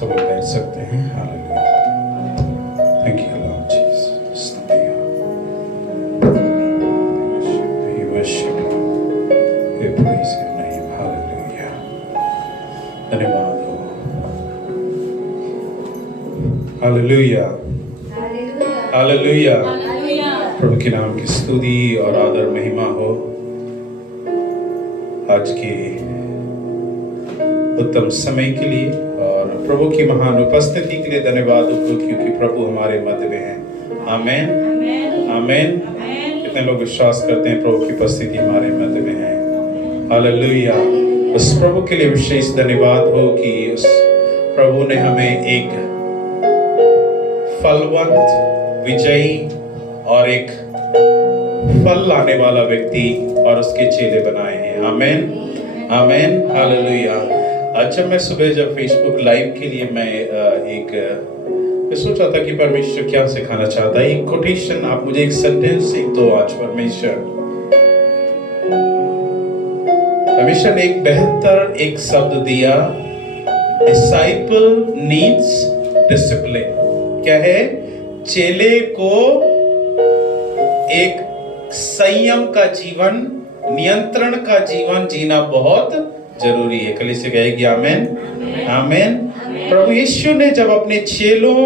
सब बैठ सकते हैं। Hallelujah. Thank you lord Jesus. स्तुति We worship you. We praise your name. Hallelujah. धन्यवाद हो। हालेलुया। हालेलुया। प्रभु के नाम की स्तुति और आदर महिमा हो। आज के उत्तम समय के लिए और प्रभु की महान उपस्थिति के लिए धन्यवाद हो, क्योंकि प्रभु हमारे मध्य में हैं। आमेन आमेन। कितने लोग विश्वास करते हैं प्रभु की उपस्थिति हमारे मध्य में है? हालेलुया। उस प्रभु के लिए विशेष धन्यवाद हो कि उस प्रभु ने हमें एक फलवंत, विजयी और एक फल लाने वाला व्यक्ति और उसके चेले बनाए हैं। आमेन आमेन। हालेलुया। आज जब मैं सुबह फेसबुक लाइव के लिए मैं सोचा था कि परमेश्वर क्या सिखाना चाहता है। एक कोटेशन, आप मुझे एक सेंटेंस एक दो आज। परमेश्वर ने एक बेहतर एक शब्द दिया, डिसाइपल नीड्स डिसिप्लिन। क्या है? चेले को एक संयम का जीवन, नियंत्रण का जीवन जीना बहुत जरूरी है। कलीसिया कहेगी आमेन आमेन। प्रभु यीशु ने जब अपने चेलों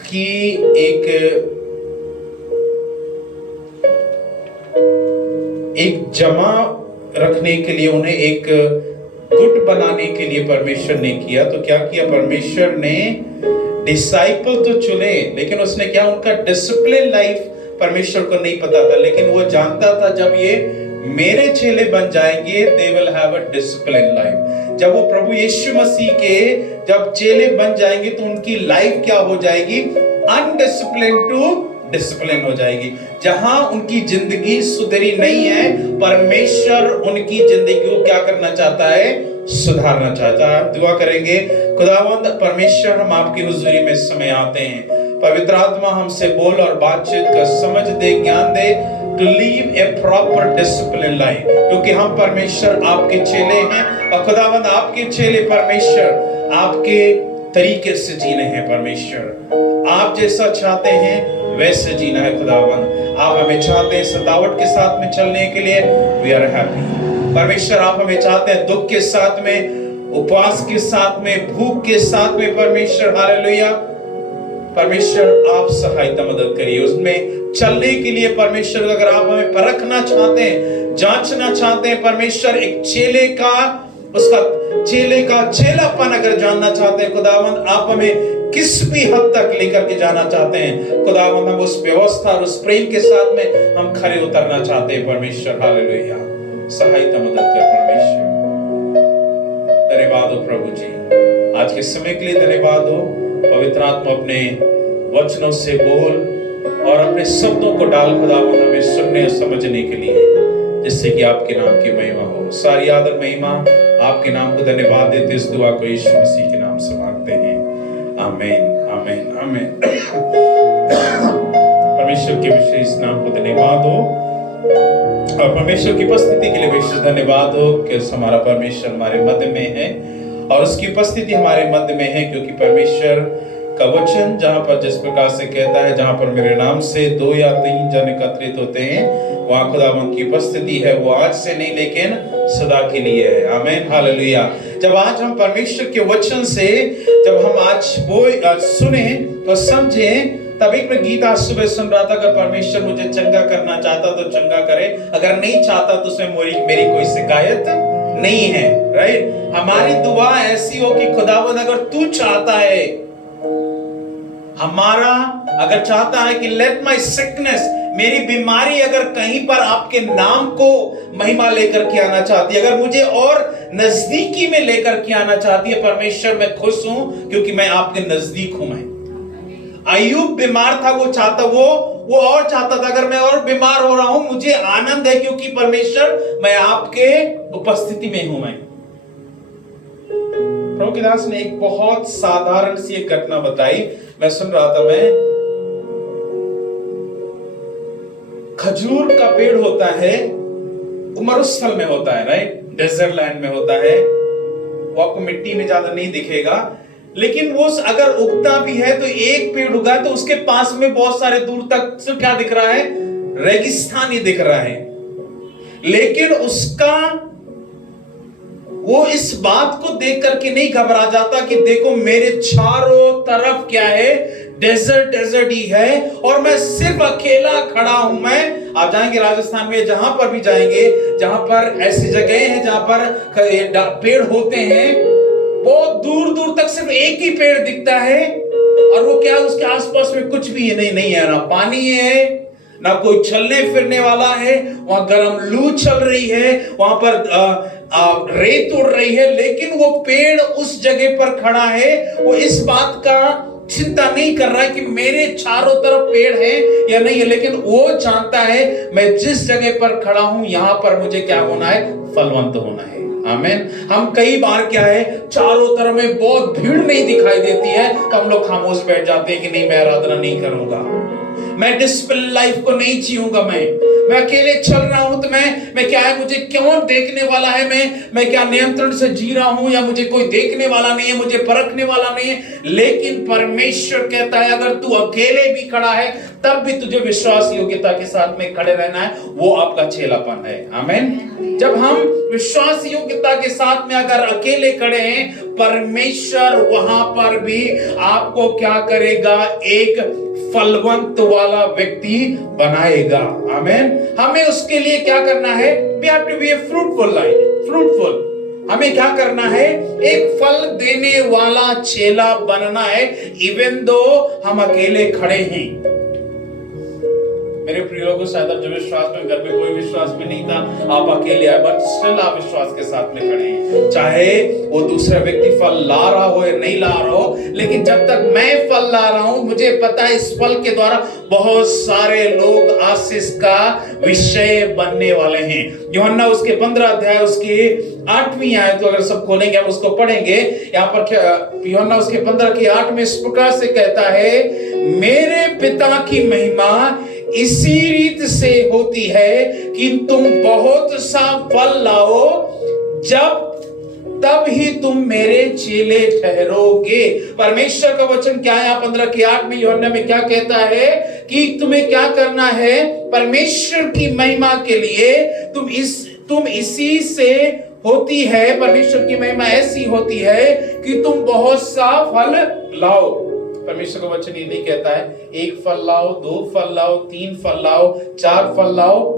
की एक जमा रखने के लिए, उन्हें एक गुट बनाने के लिए परमेश्वर ने किया, तो क्या किया? परमेश्वर ने डिसाइपल तो चुने, लेकिन उसने क्या? उनका डिसिप्लिन लाइफ परमेश्वर को नहीं पता था, लेकिन वो जानता था जब ये मेरे चेले बन जाएंगे, they will have a disciplined life। जब वो प्रभु यीशु मसीह के जब चेले बन जाएंगे तो उनकी लाइफ क्या हो जाएगी? अनडिसिप्लिन टू डिसिप्लिन हो जाएगी। जहां उनकी जिंदगी सुधरी नहीं है, परमेश्वर उनकी जिंदगी को क्या करना चाहता है? सुधारना चाहता है। दुआ करेंगे। खुदावंद परमेश्वर, हम आपकी हुजूरी में इस समय आते हैं। पवित्र आत्मा हमसे बोल और बातचीत का समझ दे, ज्ञान दे, to live a proper disciplined life, क्योंकि हम परमेश्वर आपके चेले हैं और खुदावंद आपके चेले परमेश्वर आपके तरीके से जीने हैं। परमेश्वर आप जैसा चाहते हैं वैसे जीना है। खुदावंद आप हमें चाहते हैं सदावट के साथ में चलने के लिए, we are happy। परमेश्वर आप हमें चाहते हैं दुख के साथ में, उपवास के साथ में, भूख के साथ में। परमेश्वर हालेलुया। परमेश्वर आप सहायता मदद करिए उसमें चलने के लिए। परमेश्वर अगर आप हमें परखना चाहते हैं, जांचना चाहते हैं, परमेश्वर एक चेले का, उसका चेले का चेलापन अगर जानना चाहते हैं, खुदावंद आप हमें किस भी हद तक लेकर के जाना चाहते हैं, खुदावंद हम उस व्यवस्था और उस प्रेम के साथ में हम खरे उतरना चाहते हैं। परमेश्वर हालेलुया। सहायता मदद कर परमेश्वर। धन्यवाद हो प्रभु जी, आज के समय के लिए धन्यवाद हो। पवित्र आत्मा अपने वचनों से बोल और अपने शब्दों को डाल खुदावंद हमें सुनने और समझने के लिए, जिससे कि आपके नाम की महिमा हो। सारी आदर महिमा आपके नाम को धन्यवाद देते इस दुआ को यीशु मसीह के नाम से मांगते हैं। आमीन आमीन आमीन। परमेश्वर के विशेष नाम को धन्यवाद हो और परमेश्वर की उपस्थिति के लिए विशेष धन्यवाद हो कि हमारा परमेश्वर हमारे मध्य में है और उसकी उपस्थिति हमारे मध्य में है, क्योंकि परमेश्वर का वचन जहां पर जिस प्रकार से कहता है, जहां पर मेरे नाम से 2 या 3 जन एकत्रित होते हैं, वहां खुदावंद की उपस्थिति है। वो आज से नहीं लेकिन सदा के लिए है। आमीन हालेलुया। जब आज हम परमेश्वर के वचन से जब हम आज वो सुने तो समझे, तब एक मैं गीत आज सुबह सुन रहा था, अगर परमेश्वर मुझे चंगा करना चाहता तो चंगा करे, अगर नहीं चाहता तो उसमें मेरी कोई शिकायत नहीं है। राइट? हमारी दुआ ऐसी हो कि खुदावंद अगर तू चाहता है, हमारा अगर चाहता है कि लेट माय सिकनेस, मेरी बीमारी अगर कहीं पर आपके नाम को महिमा लेकर के आना चाहती है, अगर मुझे और नजदीकी में लेकर के आना चाहती है, परमेश्वर मैं खुश हूं क्योंकि मैं आपके नजदीक हूं। मैं अय्यूब बीमार था, वो चाहता वो और चाहता था अगर मैं और बीमार हो रहा हूं, मुझे आनंद है क्योंकि परमेश्वर मैं आपके उपस्थिति में हूं। मैं प्रभु के दास ने एक बहुत साधारण सी एक घटना बताई। मैं सुन रहा था, मैं खजूर का पेड़ होता है, मरुस्थल में होता है, राइट? डेजर्ट लैंड में होता है, वो आपको मिट्टी में ज्यादा नहीं दिखेगा, लेकिन वो अगर उगता भी है तो एक पेड़ उगा तो उसके पास में बहुत सारे दूर तक सिर्फ क्या दिख रहा है? रेगिस्तान ही दिख रहा है। लेकिन उसका वो इस बात को देख करके नहीं घबरा जाता कि देखो मेरे चारों तरफ क्या है? डेजर्ट ही है और मैं सिर्फ अकेला खड़ा हूं। मैं आप जाएंगे राजस्थान में, जहां पर भी जाएंगे, जहां पर ऐसी जगह है जहां पर पेड़ होते हैं, बहुत दूर दूर तक सिर्फ एक ही पेड़ दिखता है और वो क्या, उसके आसपास में कुछ भी नहीं है, ना पानी है, ना कोई चलने फिरने वाला है, वहां गर्म लू चल रही है, वहां पर रेत उड़ रही है, लेकिन वो पेड़ उस जगह पर खड़ा है। वो इस बात का चिंता नहीं कर रहा है कि मेरे चारों तरफ पेड़ हैं या नहीं है, लेकिन वो जानता है मैं जिस जगह पर खड़ा हूं यहां पर मुझे क्या होना है? फलवंत होना है। आमीन। हम कई बार क्या है, चारों तरफ में बहुत भीड़ नहीं दिखाई देती है तो हम लोग खामोश बैठ जाते हैं कि नहीं, मैं आराधना नहीं करूंगा, मैं डिसिप्लिन लाइफ को नहीं जीऊंगा, मैं अकेले चल रहा हूं तो मैं क्या है, मुझे क्यों देखने वाला है, मैं क्या नियंत्रण से जी रहा हूं, या मुझे कोई देखने वाला नहीं है, मुझे परखने वाला नहीं है। लेकिन परमेश्वर कहता है अगर तू अकेले भी खड़ा है तब भी तुझे विश्वास योग्यता के साथ में खड़े रहना है, वो आपका चेलापन है। आमीन। जब हम विश्वास योग्यता के साथ में अगर अकेले खड़े हैं, परमेश्वर वहां पर भी आपको क्या करेगा? एक फलवंत वाला व्यक्ति बनाएगा। आमीन। हमें उसके लिए क्या करना है? We have to be a fruitful life, fruitful। हमें क्या करना है? एक फल देने वाला चेला बनना है, इवन दो हम अकेले खड़े हैं। मेरे प्रिय लोगों, शायद अब जो विश्वास में, घर में कोई विश्वास में नहीं था, आप अकेले आए, बट स्टिल आप विश्वास के साथ में खड़े हैं। चाहे वो दूसरा व्यक्ति फल ला रहा हो या नहीं ला रहा हो, लेकिन जब तक मैं फल ला रहा हूं, मुझे पता है इस फल के द्वारा बहुत सारे लोग आशीष का विषय बनने वाले हैं। यूहन्ना उसके 15 अध्याय उसकी 8वीं आयत, तो अगर सब खोलेंगे हम उसको पढ़ेंगे। यहाँ पर यूहन्ना उसके 15 की 8 में इस प्रकार से कहता है, मेरे पिता की महिमा इसी रीत से होती है कि तुम बहुत सा फल लाओ, तब ही तुम मेरे चेले ठहरोगे। परमेश्वर का वचन क्या है? 15 की 8 में यूहन्ना में क्या कहता है कि तुम्हें क्या करना है? परमेश्वर की महिमा के लिए तुम इसी से होती है, परमेश्वर की महिमा ऐसी होती है कि तुम बहुत सा फल लाओ। परमेश्वर का वचन ये नहीं कहता है 1 फल लाओ, 2 फल लाओ, 3 फल लाओ, 4 फल लाओ।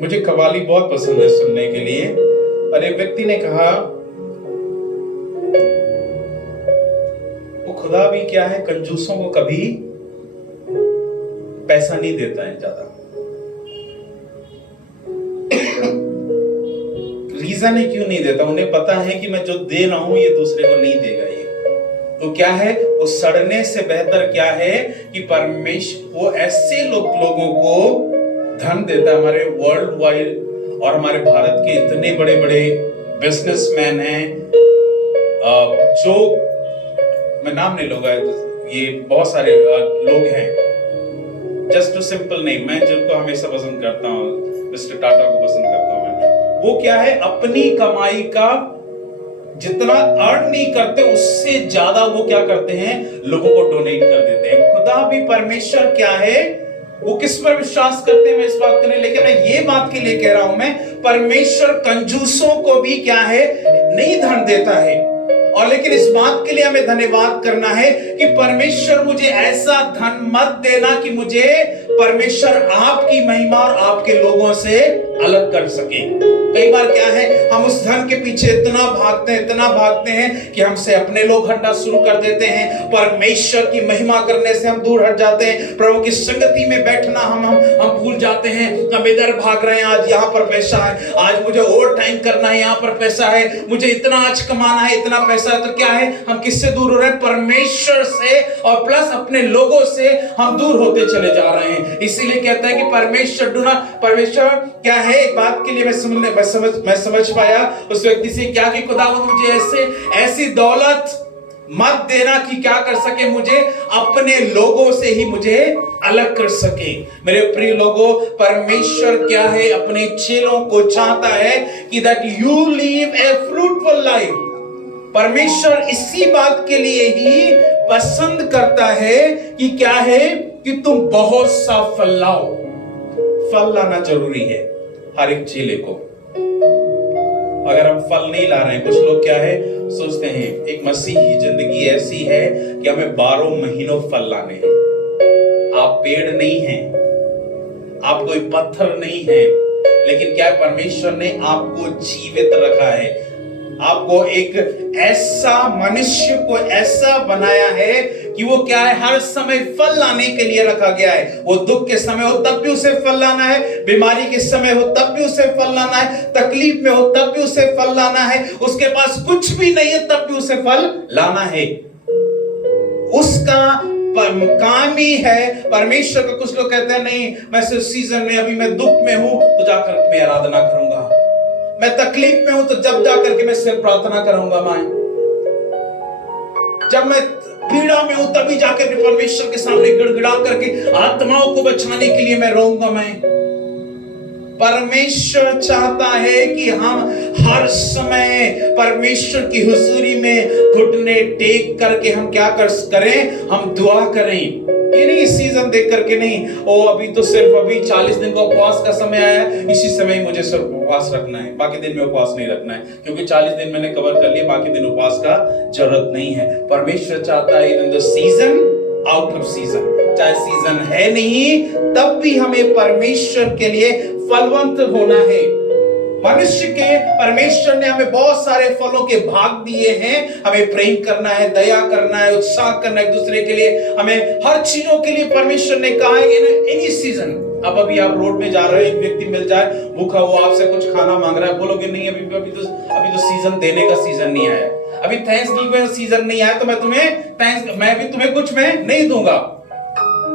मुझे कव्वाली बहुत पसंद है सुनने के लिए, और एक व्यक्ति ने कहा वो खुदा भी क्या है, कंजूसों को कभी पैसा नहीं देता है ज्यादा। रीजन है क्यों नहीं देता? उन्हें पता है कि मैं जो दे रहा हूं ये दूसरे को नहीं देगा। ये तो क्या है, वो सड़ने से बेहतर क्या है कि परमेश्वर वो ऐसे लोगों को धन देता है। हमारे वर्ल्ड वाइड और हमारे भारत के इतने बड़े बड़े बिजनेसमैन हैं, जो मैं नाम नहीं लूंगा, ये बहुत सारे लोग हैं, जस्ट टू सिंपल नेम, मैं जिनको हमेशा पसंद करता हूँ, मिस्टर टाटा को पसंद करता हूँ मैं। वो क्या है, अपनी कमाई का जितना अर्न नहीं करते उससे ज्यादा वो क्या करते हैं, लोगों को डोनेट कर देते हैं। खुदा भी परमेश्वर क्या है, वो किस पर विश्वास करते हैं मैं इस बात को नहीं, लेकिन मैं ये बात के लिए कह रहा हूं, मैं परमेश्वर कंजूसों को भी क्या है, नहीं धन देता है। और लेकिन इस बात के लिए हमें धन्यवाद करना है कि परमेश्वर मुझे ऐसा धन मत देना कि मुझे परमेश्वर आपकी महिमा और आपके लोगों से अलग कर सके। कई बार क्या है, हम उस धन के पीछे इतना भागते हैं कि हमसे अपने लोग हटना शुरू कर देते हैं। परमेश्वर की महिमा करने से हम दूर हट जाते हैं। प्रभु की संगति में बैठना हम भूल जाते हैं। हम इधर भाग रहे हैं, आज यहाँ पर पैसा है, आज मुझे ओवर टाइम करना है, यहाँ पर पैसा है, मुझे इतना आज कमाना है, इतना पैसा है। तो क्या है, हम किससे दूर हो रहे हैं? परमेश्वर से, और प्लस अपने लोगों से हम दूर होते चले जा रहे हैं। इसीलिए कहता है कि परमेश्वर क्या है, एक बात के लिए मैं समझ पाया उस व्यक्ति से क्या कि खुदावंद मुझे ऐसी दौलत मत देना कि क्या कर सके, मुझे अपने लोगों से ही मुझे अलग कर सके। मेरे प्रिय लोगों, परमेश्वर क्या है, अपने चेलों को चाहता है कि that you leave A fruitful life. परमेश्वर इसी बात के लिए ही पसंद करता है कि क्या है कि तुम बहुत सा फल लाओ। फल लाना जरूरी है हर एक चेले को। अगर हम फल नहीं ला रहे हैं, कुछ लोग क्या है सोचते हैं एक मसीही जिंदगी ऐसी है कि हमें 12 महीनों फल लाने हैं। आप पेड़ नहीं हैं, आप कोई पत्थर नहीं हैं, लेकिन क्या परमेश्वर ने आपको जीवित रखा है। आपको एक ऐसा मनुष्य को ऐसा बनाया है कि वो क्या है हर समय फल लाने के लिए रखा गया है। वो दुख के समय हो तब भी उसे फल लाना है, बीमारी के समय हो तब भी उसे फल लाना है, तकलीफ में हो तब भी उसे फल लाना है, उसके पास कुछ भी नहीं है तब भी उसे फल लाना है। उसका काम ही है परमेश्वर का। कुछ लोग कहते हैं नहीं मैं सिर्फ सीजन में, अभी मैं दुख में हूं तो जाकर मैं आराधना करूंगा, मैं तकलीफ में हूं तो जब जाकर के मैं सिर्फ प्रार्थना करूंगा, मैं जब मैं पीड़ा में हूं तभी जाकर के परमेश्वर के सामने गिड़गिड़ा करके आत्माओं को बचाने के लिए मैं रोऊंगा। मैं परमेश्वर चाहता है कि हम हर समय परमेश्वर की हुजूरी में घुटने टेक करके हम क्या करें, हम दुआ करें। ये नहीं सीजन देख करके नहीं, ओ अभी तो सिर्फ अभी 40 दिन का उपवास का समय आया है, इसी समय मुझे सिर्फ उपवास रखना है, बाकी दिन में उपवास नहीं रखना है, क्योंकि 40 दिन मैंने कवर कर लिया, बाकी दिन उपवास का जरूरत नहीं है। परमेश्वर चाहता है in the season out off season, चाहे सीजन है नहीं तब भी हमें परमेश्वर के लिए फलवंत होना है। मनुष्य के परमेश्वर ने हमें बहुत सारे फलों के भाग दिए हैं। हमें प्रेम करना है, दया करना है, उत्साह करना है एक दूसरे के लिए, हमें हर चीजों के लिए परमेश्वर ने कहा है इन एनी सीजन। अब अभी आप रोड में जा रहे हो, एक व्यक्ति मिल जाए भूखा हुआ, आपसे कुछ खाना मांग रहा है, बोलोगे नहीं अभी तो सीजन देने का सीजन नहीं आया, अभी थैंक्सगिविंग सीजन नहीं आया तो मैं भी तुम्हें कुछ मैं नहीं दूंगा।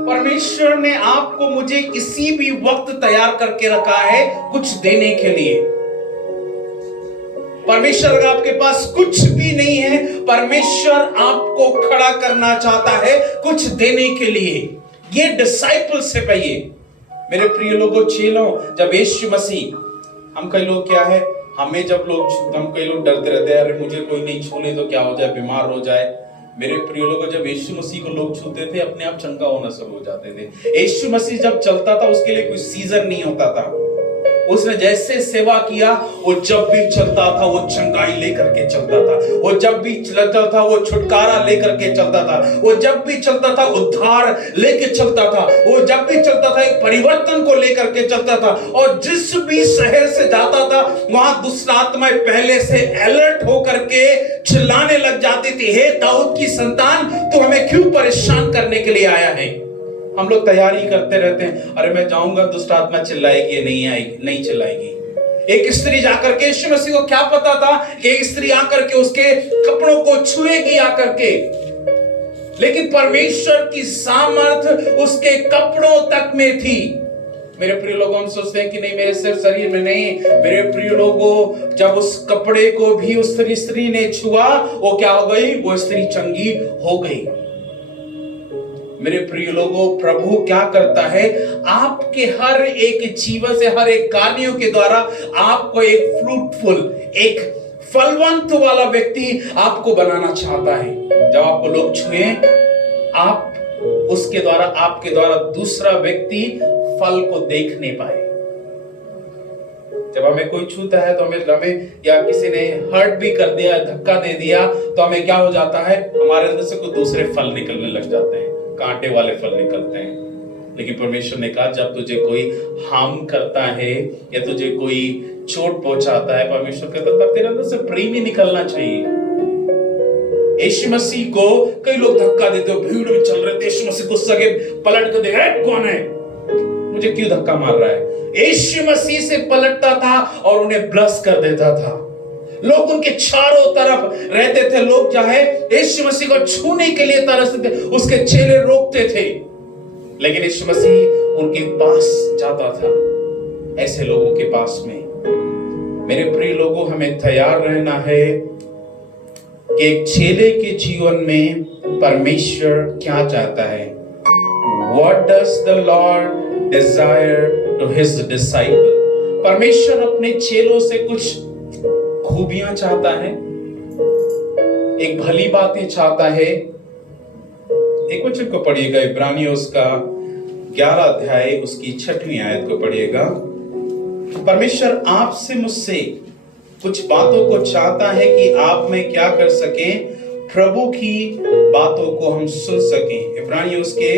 परमेश्वर ने आपको मुझे किसी भी वक्त तैयार करके रखा है कुछ देने के लिए। परमेश्वर अगर आपके पास कुछ भी नहीं है, परमेश्वर आपको खड़ा करना चाहता है कुछ देने के लिए। ये डिसाइपल्स है भैया, मेरे प्रिय लोगों, चेलों, जब यीशु मसीह, हम कई लोग क्या है, हमें जब लोग, हम कई लोग डरते रहते हैं, अरे मुझे कोई नहीं छू ले तो क्या हो जाए, बीमार हो जाए। मेरे प्रिय लोगों, जब यीशु मसीह को लोग छूते थे अपने आप चंगा होना शुरू हो जाते थे। यीशु मसीह जब चलता था उसके लिए कोई सीजन नहीं होता था। उसने जैसे सेवा किया, वो जब भी चलता था वो चंगाई लेकर के चलता था, वो जब भी चलता था वो छुटकारा लेकर के चलता था, वो जब भी चलता था उद्धार लेके चलता था, वो जब भी चलता था एक परिवर्तन को लेकर के चलता था। और जिस भी शहर से जाता था वहां दुष्ट आत्माएं पहले से अलर्ट होकर के चिल्लाने लग जाती थी, हे दाऊद की संतान, तू हमें क्यों परेशान करने के लिए आया है। हम लोग तैयारी करते रहते हैं, अरे मैं जाऊंगा दुष्ट आत्मा चिल्लाएगी, नहीं आएगी, नहीं चिल्लाएगी। एक स्त्री जाकर के, यीशु मसीह को क्या पता था कि एक स्त्री आकर के उसके कपड़ों को छुएगी आकर के, लेकिन परमेश्वर की सामर्थ उसके कपड़ों तक में थी। मेरे प्रिय लोगों, हम सोचते हैं कि नहीं मेरे सिर्फ शरीर में नहीं, मेरे प्रिय लोगों, जब उस कपड़े को भी उस स्त्री ने छुआ, वो क्या हो गई, वो स्त्री चंगी हो गई। मेरे प्रिय लोगों, प्रभु क्या करता है, आपके हर एक जीवन से, हर एक कार्यों के द्वारा आपको एक फ्रूटफुल, एक फलवंत वाला व्यक्ति आपको बनाना चाहता है। जब आपको लोग छुए, आप उसके द्वारा, आपके द्वारा दूसरा व्यक्ति फल को देख नहीं पाए। जब हमें कोई छूता है तो हमें या किसी ने हर्ट भी कर दिया, धक्का दे दिया, तो हमें क्या हो जाता है, हमारे अंदर से कुछ दूसरे फल निकलने लग जाते हैं, कांटे वाले फल निकलते हैं। लेकिन परमेश्वर ने कहा जब तुझे कोई हार्म करता है या तुझे कोई चोट पहुंचाता है, परमेश्वर कहता तब तेरे अंदर से प्रेम ही निकलना चाहिए। यीशु मसीह को कई लोग धक्का देते हो, भीड़ में चल रहे थे, यीशु मसीह गुस्सा के पलट कर देख, कौन है, मुझे क्यों धक्का मार रहा है। यीशु मसीह से पलटता था और उन्हें ब्लस कर देता था। लोग उनके चारों तरफ रहते थे, लोग चाहे यीशु मसीह को छूने के लिए तरसते थे, उसके चेले रोकते थे, लेकिन यीशु मसीह उनके पास जाता था, ऐसे लोगों के पास में। मेरे प्रिय लोगों, हमें तैयार रहना है कि एक चेले के जीवन में परमेश्वर क्या चाहता है। What does the Lord desire to his disciple? परमेश्वर अपने चेलों से कुछ खूबियां चाहता है, एक भली बातें चाहता है। एक वचन को पढ़िएगा, इब्रानियों उसका 11 अध्याय उसकी 6वीं आयत को पढ़िएगा। परमेश्वर आपसे मुझसे कुछ बातों को चाहता है कि आप में क्या कर सकें, प्रभु की बातों को हम सुन सकें। इब्रानियों उसके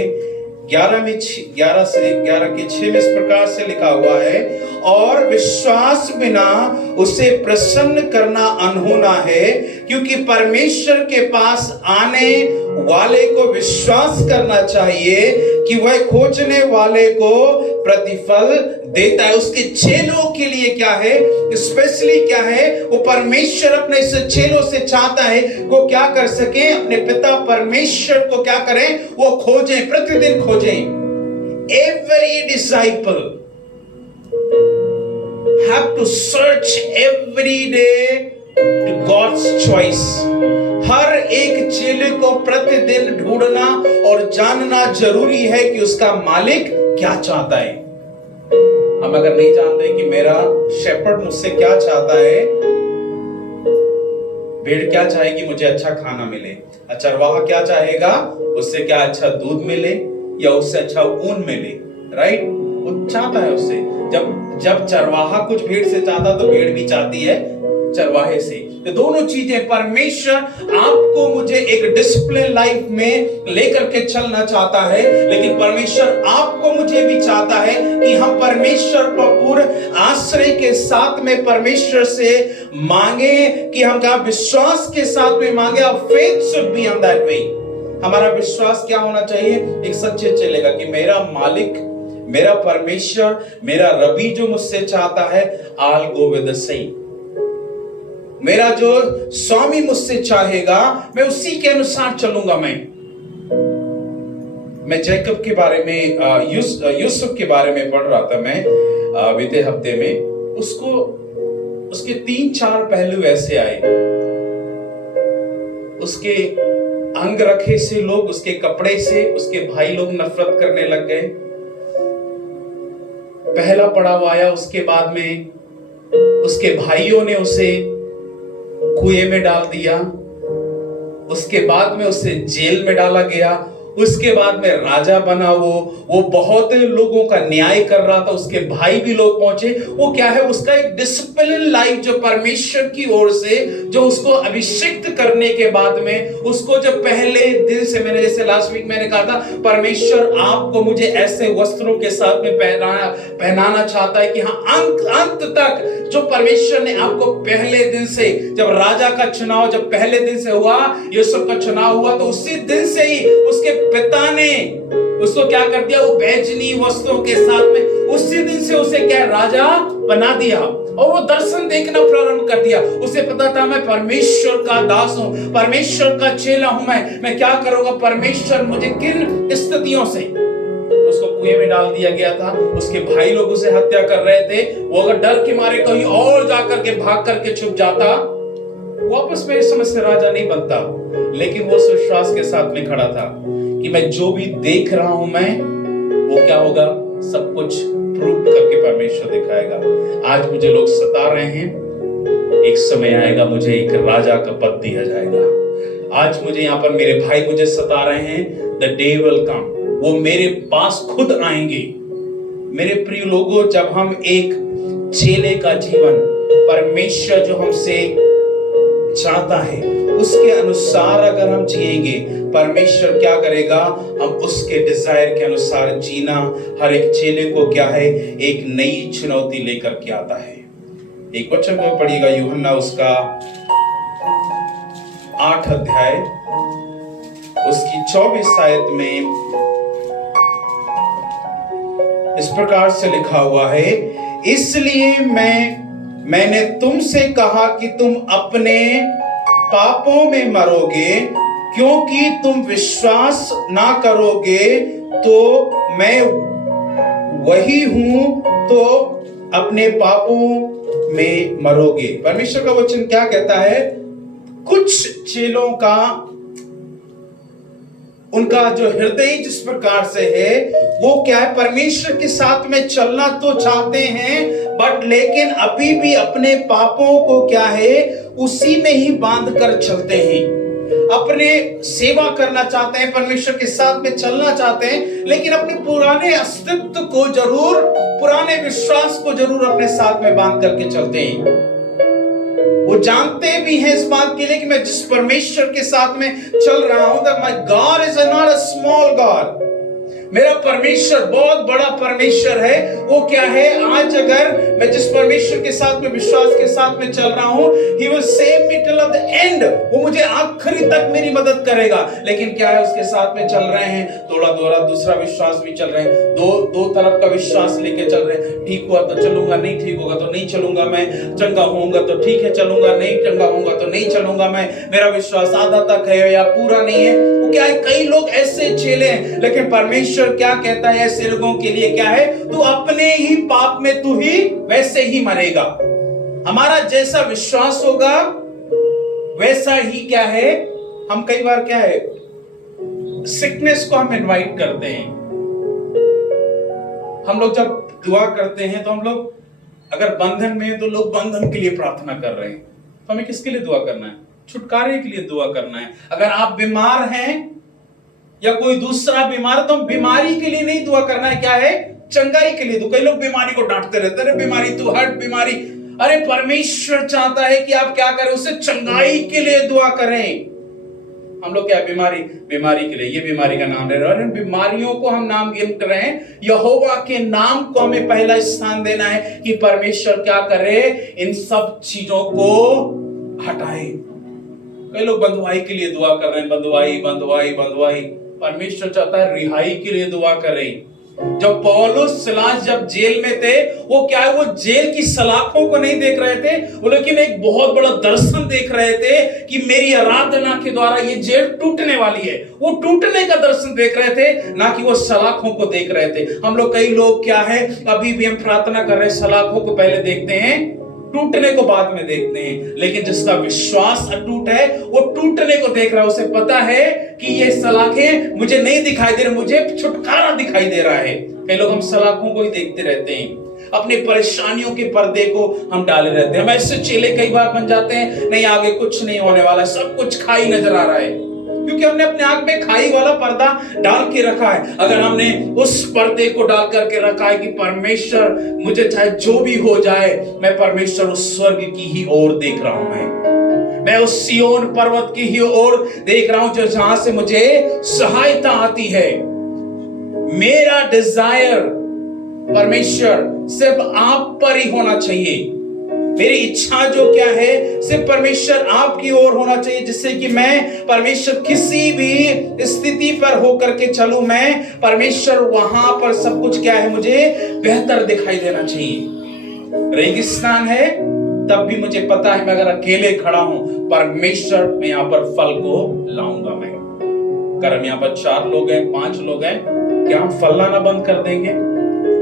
11 से 11 के 6 में इस प्रकार से लिखा हुआ है, और विश्वास बिना उसे प्रसन्न करना अनहोना है, क्योंकि परमेश्वर के पास आने वाले को विश्वास करना चाहिए कि वह खोजने वाले को प्रतिफल देता है। उसके चेलों के लिए क्या है, स्पेशली क्या है, वो परमेश्वर अपने इस चेलों से चाहता है वो क्या कर सके, अपने पिता परमेश्वर को क्या करें, वो खोजें, प्रतिदिन खोजें। Every disciple have to search every day to God's choice. हर एक चेले को प्रतिदिन ढूंढना और जानना जरूरी है कि उसका मालिक क्या चाहता है। हम अगर नहीं जानते कि मेरा शेपर्ड मुझसे क्या चाहता है, भेड़ क्या चाहेगी, मुझे अच्छा खाना मिले, चरवाहा क्या चाहेगा, उससे क्या अच्छा दूध मिले या उससे अच्छा ऊन मिले, राइट? वो चाहता है उससे। जब चरवाहा कुछ भेड़ से चाहता तो भेड़ भी चाहती है चरवाहे से। तो दोनों चीजें परमेश्वर आपको मुझे एक डिसिप्लिन लाइफ में लेकर के चलना चाहता है, लेकिन परमेश्वर आपको मुझे भी चाहता है कि हम परमेश्वर पर पूरे आश्रय के साथ में परमेश्वर से मांगे, कि हम क्या विश्वास के साथ में मांगे। और faith should be on that way. हमारा विश्वास क्या होना चाहिए, एक सच्चे चलेगा कि मेरा मालिक, मेरा परमेश्वर, मेरा रबी जो मुझसे चाहता है, I'll go with the same। मेरा जो स्वामी मुझसे चाहेगा मैं उसी के अनुसार चलूंगा। मैं जैकब के बारे में, यूसुफ के बारे में पढ़ रहा था मैं बीते हफ्ते में। उसके 3-4 पहलू ऐसे आए। उसके अंग रखे से लोग, उसके कपड़े से उसके भाई लोग नफरत करने लग गए। पहला पड़ाव आया, उसके बाद में उसके भाइयों ने उसे कुएं में डाल दिया, उसके बाद में उसे जेल में डाला गया, उसके बाद में राजा बना। वो बहुत लोगों का न्याय कर रहा था, उसके भाई भी लोग पहुंचे। वो क्या है, उसका एक डिसिप्लिन लाइफ जो परमेश्वर की ओर से जो उसको अभिषिक्त करने के बाद में, उसको जब पहले दिन से, मैंने जैसे लास्ट वीक मैंने कहा था, परमेश्वर आपको मुझे ऐसे वस्त्रों के साथ में पहनाना चाहता है कि हाँ, अंत तक जो परमेश्वर ने आपको पहले दिन से, जब राजा का चुनाव जब पहले दिन से हुआ, यूसुफ का चुनाव हुआ, तो उसी दिन से ही उसके पिता ने उसको क्या कर दिया, वो बैजनी वस्त्रों के साथ में उसी दिन से उसे क्या राजा बना दिया। और वो दर्शन देखना प्रारंभ कर दिया। उसे पता था मैं परमेश्वर का दास हूं, परमेश्वर का चेला हूं। मैं क्या करूंगा, परमेश्वर मुझे किन स्थितियों से। उसको कुएं में डाल दिया गया था, उसके भाई लोग उसे हत्या कर रहे थे। वो अगर डर के मारे कहीं और जाकर के भाग करके छुप जाता, वापस मेरे समझ से राजा नहीं बनता। लेकिन वो विश्वास के साथ में खड़ा था कि मैं जो भी देख रहा हूं, मैं वो क्या होगा, सब कुछ प्रूव करके परमेश्वर दिखाएगा। आज मुझे लोग सता रहे हैं, एक समय आएगा मुझे एक राजा का पद दिया जाएगा। आज मुझे यहाँ पर मेरे भाई मुझे सता रहे हैं, द डे विल कम, वो मेरे पास खुद आएंगे। मेरे प्रिय लोगों, जब हम एक चेले का जीवन, परमेश्वर जो हमसे चाहता है उसके अनुसार अगर हम जिएंगे, परमेश्वर क्या करेगा, हम उसके डिजायर के अनुसार जीना हर एक चेले को क्या है, एक नई चुनौती लेकर के आता है। एक वचन को पढ़िएगा, यूहन्ना उसका 8 अध्याय उसकी 24 आयत में इस प्रकार से लिखा हुआ है, इसलिए मैंने तुमसे कहा कि तुम अपने पापों में मरोगे, क्योंकि तुम विश्वास ना करोगे तो मैं वही हूं, तो अपने पापों में मरोगे। परमेश्वर का वचन क्या कहता है, कुछ चेलों का, उनका जो हृदय जिस प्रकार से है, वो क्या है, परमेश्वर के साथ में चलना तो चाहते हैं, बट लेकिन अभी भी अपने पापों को क्या है, उसी में ही बांध कर चलते हैं। अपने सेवा करना चाहते हैं, परमेश्वर के साथ में चलना चाहते हैं, लेकिन अपने पुराने अस्तित्व को जरूर, पुराने विश्वास को जरूर अपने साथ में बांध करके चलते हैं। वो जानते भी हैं इस बात के लिए कि मैं जिस परमेश्वर के साथ में चल रहा हूं, that my God is not a small God, मेरा परमेश्वर बहुत बड़ा परमेश्वर है। वो क्या है, आज अगर मैं जिस परमेश्वर के साथ में विश्वास के साथ में चल रहा हूं, He will save me till of the end, वो मुझे आखिरी तक मेरी मदद करेगा। लेकिन क्या है, उसके साथ में चल रहे हैं, थोड़ा थोड़ा दूसरा विश्वास भी चल रहे हैं, दो तरफ का विश्वास लेके चल रहे हैं। ठीक हुआ तो चलूंगा, नहीं ठीक होगा तो नहीं चलूंगा मैं, चंगा होऊंगा तो ठीक है चलूंगा, नहीं चंगा होऊंगा तो नहीं चलूंगा मैं, मेरा विश्वास आधा तक है या पूरा नहीं है। वो क्या है, कई लोग ऐसे चेले हैं, लेकिन परमेश्वर क्या कहता है ऐसे लोगों के लिए, क्या है, तू अपने ही पाप में तू ही वैसे ही मरेगा। हमारा जैसा विश्वास होगा वैसा ही क्या है, हम कई बार क्या है, सिकनेस को हम इनवाइट करते हैं। हम लोग जब दुआ करते हैं तो हम लोग अगर बंधन में, तो लोग बंधन के लिए प्रार्थना कर रहे हैं, तो हमें किसके लिए दुआ करना है, छुटकारे के लिए दुआ करना है। अगर आप बीमार हैं या कोई दूसरा बीमार, तो बीमारी के लिए नहीं दुआ करना है, क्या है, चंगाई के लिए। तो कई लोग बीमारी को डांटते रहते हैं, बीमारी तू हट, बीमारी। अरे परमेश्वर चाहता है कि आप क्या करें, उसे चंगाई के लिए दुआ करें। हम लोग क्या, बीमारी के लिए, ये बीमारी का नाम ले रहे हैं, बीमारियों को हम नाम गिनते रहे हैं। यहोवा के नाम को हमें पहला स्थान देना है कि परमेश्वर क्या करे, इन सब चीजों को हटाए। कई लोग बंधुआई के लिए दुआ कर रहे हैं, बंधुआई। परमेश्वर चाहता है रिहाई के लिए दुआ करें। जब पौलुस सिलास जब जेल में थे, वो क्या है, वो जेल की सलाखों को नहीं देख रहे थे, वो लेकिन एक बहुत बड़ा दर्शन देख रहे थे कि मेरी आराधना के द्वारा ये जेल टूटने वाली है। वो टूटने का दर्शन देख रहे थे, ना कि वो सलाखों को देख रहे थे। हम लोग, कई लोग क्या है, अभी भी हम प्रार्थना कर रहे हैं, सलाखों को पहले देखते हैं, टूटने को बाद में देखते हैं। लेकिन जिसका विश्वास अटूट है, वो टूटने को देख रहा है, उसे पता है कि ये सलाखें मुझे नहीं दिखाई दे रही, मुझे छुटकारा दिखाई दे रहा है। कई लोग हम सलाखों को ही देखते रहते हैं, अपनी परेशानियों के पर्दे को हम डाले रहते हैं। हम ऐसे चेले कई बार बन जाते हैं, नहीं आगे कुछ नहीं होने वाला, सब कुछ खाई नजर आ रहा है, क्योंकि हमने अपने आंख में खाई वाला पर्दा डाल के रखा है। अगर हमने उस पर्दे को डाल करके रखा है कि परमेश्वर, मुझे चाहे जो भी हो जाए, मैं परमेश्वर उस स्वर्ग की ही ओर देख रहा हूं, मैं उस सियोन पर्वत की ही ओर देख रहा हूं, जो जहां से मुझे सहायता आती है। मेरा डिजायर परमेश्वर सिर्फ आप पर ही होना चाहिए। मेरी इच्छा जो क्या है, सिर्फ परमेश्वर आपकी ओर होना चाहिए, जिससे कि मैं परमेश्वर किसी भी स्थिति पर होकर के चलूं, मैं परमेश्वर वहां पर सब कुछ क्या है, मुझे बेहतर दिखाई देना चाहिए। रेगिस्तान है तब भी मुझे पता है, मैं अगर अकेले खड़ा हूं, परमेश्वर में यहां पर फल को लाऊंगा। मैं अगर हम यहाँ पर 4 लोग हैं, 5 लोग हैं, क्या हम फल लाना बंद कर देंगे?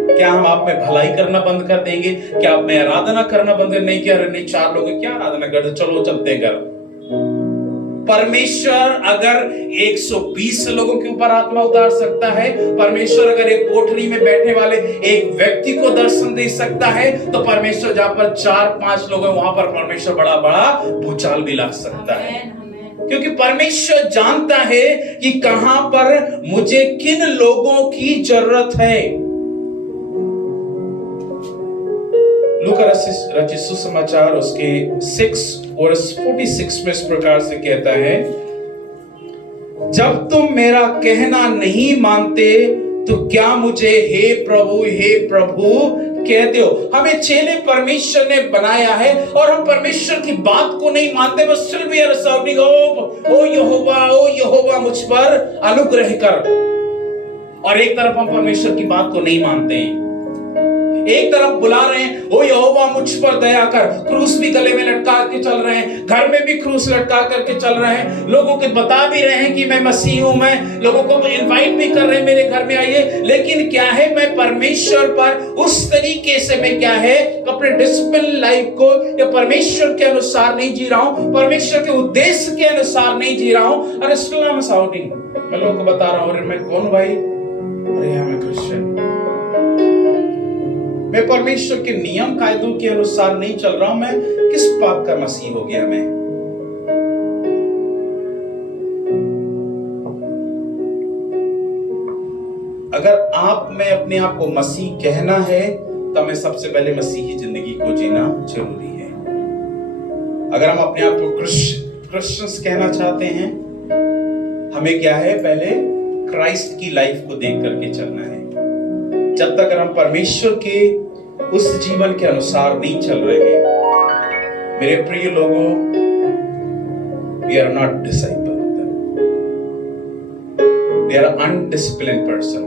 क्या हम आप में भलाई करना बंद कर देंगे? क्या आप में आराधना करना बंद कर? नहीं, क्या नहीं 4 लोग हैं, क्या आराधना करते, चलो चलते हैं घर। परमेश्वर अगर 120 लोगों के ऊपर आत्मा उतार सकता है, परमेश्वर अगर एक कोठरी में बैठे वाले एक व्यक्ति को दर्शन दे सकता है, तो परमेश्वर जहां पर 4-5 लोग हैं, वहां पर परमेश्वर बड़ा बड़ा भूचाल भी ला सकता है। क्योंकि परमेश्वर जानता है कि कहां पर मुझे किन लोगों की जरूरत है। लूका रचित सुसमाचार उसके 6:46 में इस प्रकार से कहता है, जब तुम मेरा कहना नहीं मानते तो क्या मुझे हे प्रभु कहते हो? हमें चेले परमेश्वर ने बनाया है और हम परमेश्वर की बात को नहीं मानते, बस still we are shouting, ओ यहोवा मुझ पर अनुग्रह कर। और एक तरफ हम परमेश्वर की बात को नहीं मानते हैं, एक तरफ बुला रहे हैं, ओ यहोवा मुझ पर दया कर, क्रूस भी गले में लटका के चल रहे हैं, घर में भी क्रूस लटका करके चल रहे हैं, लोगों को बता भी रहे हैं कि मैं मसीह हूं, मैं लोगों को इनवाइट भी कर रहे हैं मेरे घर में आइए। लेकिन क्या है, मैं परमेश्वर पर उस तरीके से मैं क्या है, अपने डिसिप्लिन लाइफ को या परमेश्वर के अनुसार नहीं जी रहा हूं, परमेश्वर के उद्देश्य के अनुसार नहीं जी रहा हूं। अरे इस्लाम साउटिंग, मैं लोगों को बता रहा हूं, अरे मैं कौन भाई, अरे मैं क्रिश्चियन, मैं परमेश्वर के नियम कायदों के अनुसार नहीं चल रहा हूं, मैं किस बात का मसीह हो गया? मैं अगर आप में अपने आप को मसीह कहना है तो हमें सबसे पहले मसीही जिंदगी को जीना जरूरी है। अगर हम अपने आप को क्रिश्चियंस कहना चाहते हैं, हमें क्या है, पहले क्राइस्ट की लाइफ को देख करके चलना है। जब तक हम परमेश्वर के उस जीवन के अनुसार नहीं चल रहे हैं, मेरे प्रिय लोगों, we are not disciple, we are undisciplined person।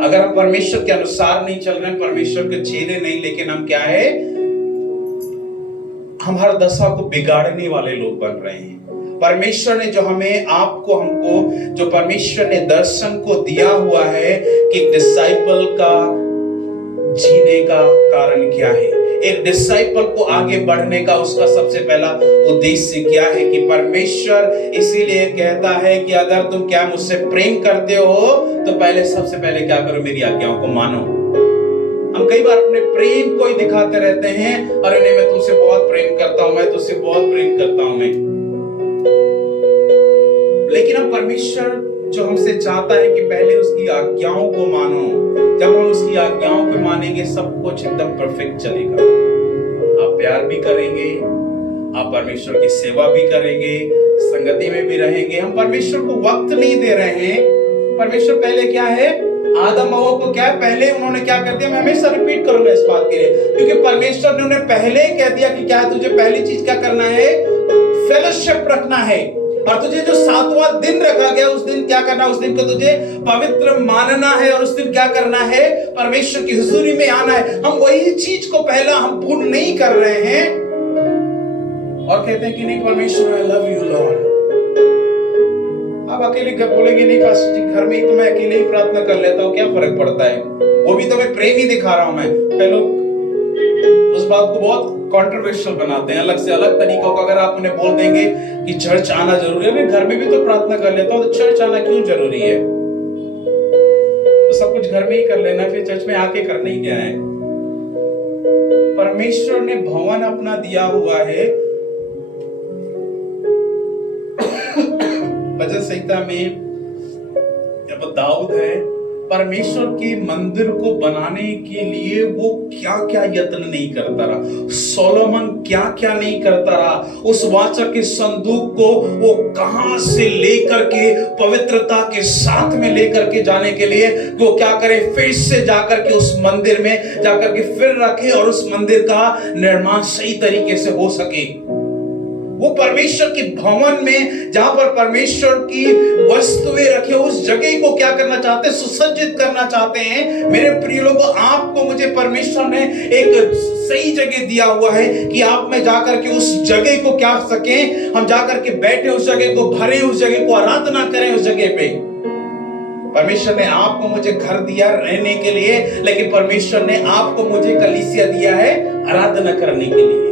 अगर हम परमेश्वर के अनुसार नहीं चल रहे हैं, परमेश्वर के चेले नहीं, लेकिन हम क्या है, हम हर दशा को बिगाड़ने वाले लोग बन रहे हैं। परमेश्वर ने जो हमें, आपको, हमको जो परमेश्वर ने दर्शन को दिया हुआ है कि डिसाइपल का जीने का कारण क्या है, एक डिसाइपल को आगे बढ़ने का उसका सबसे पहला उद्देश्य क्या है, कि परमेश्वर इसीलिए कहता है कि अगर तुम क्या मुझसे प्रेम करते हो तो पहले, सबसे पहले क्या करो, मेरी आज्ञाओं को मानो। हम कई बार अपने प्रेम को ही दिखाते रहते हैं, अरे नहीं मैं तुझसे बहुत प्रेम करता हूं, मैं तुझसे बहुत प्रेम करता हूं मैं। लेकिन हम, परमेश्वर जो हमसे चाहता है कि पहले उसकी आज्ञाओं को मानो। जब हम उसकी आज्ञाओं को मानेंगे, सब कुछ एकदम परफेक्ट चलेगा। आप प्यार भी करेंगे, आप परमेश्वर की सेवा भी करेंगे, संगति में भी रहेंगे। हम परमेश्वर को वक्त नहीं दे रहे हैं। परमेश्वर पहले क्या है, आदम हव्वा को क्या है, पहले उन्होंने क्या कर दिया, मैं हमेशा रिपीट करूंगा इस बात के लिए, क्योंकि परमेश्वर ने उन्हें पहले कह दिया कि क्या तुझे पहली चीज क्या करना है, फेलोशिप रखना है। और तुझे जो 7वां दिन रखा गया, उस दिन क्या करना, उस दिन को तुझे पवित्र मानना है, और उस दिन क्या करना है, परमेश्वर की हुजूरी में आना है। हम वही चीज को पहला हम पूर्ण नहीं कर रहे हैं, और कहते हैं कि नहीं परमेश्वर, आई लव यू लॉर्ड। आप अकेले बोलेंगे, नहीं पास्टर जी घर में ही तो मैं अकेले ही प्रार्थना कर लेता हूँ, क्या फर्क पड़ता है, वो भी तो मैं प्रेम ही दिखा रहा हूं मैं। कई लोग उस बात को बहुत कंट्रोवर्शियल बनाते हैं, अलग से अलग तरीकों का। अगर आप उन्हें बोल देंगे कि चर्च आना जरूरी है, मैं घर में भी तो प्रार्थना कर लेता हूं, तो चर्च आना क्यों जरूरी है, तो सब कुछ घर में ही कर लेना, फिर चर्च में आके करना ही क्या है। परमेश्वर ने भवन अपना दिया हुआ है। भजन संहिता में जब दाऊद है, परमेश्वर के मंदिर को बनाने के लिए वो क्या क्या यत्न नहीं करता रहा, सोलोमन क्या क्या नहीं करता रहा, उस वाचा के संदूक को वो कहां से लेकर के पवित्रता के साथ में लेकर के जाने के लिए वो क्या करे, फिर से जाकर के उस मंदिर में जाकर के फिर रखे, और उस मंदिर का निर्माण सही तरीके से हो सके। वो परमेश्वर की भवन में, जहां पर परमेश्वर की वस्तुएं रखे, उस जगह को क्या करना चाहते हैं, सुसज्जित करना चाहते हैं। मेरे प्रिय लोगों, आपको मुझे परमेश्वर ने एक सही जगह दिया हुआ है कि आप में जाकर के उस जगह को क्या सके, हम जाकर के बैठे उस जगह को, भरे उस जगह को, आराधना करें उस जगह पे। परमेश्वर ने आपको मुझे घर दिया रहने के लिए, लेकिन परमेश्वर ने आपको मुझे कलीसिया दिया है आराधना करने के लिए।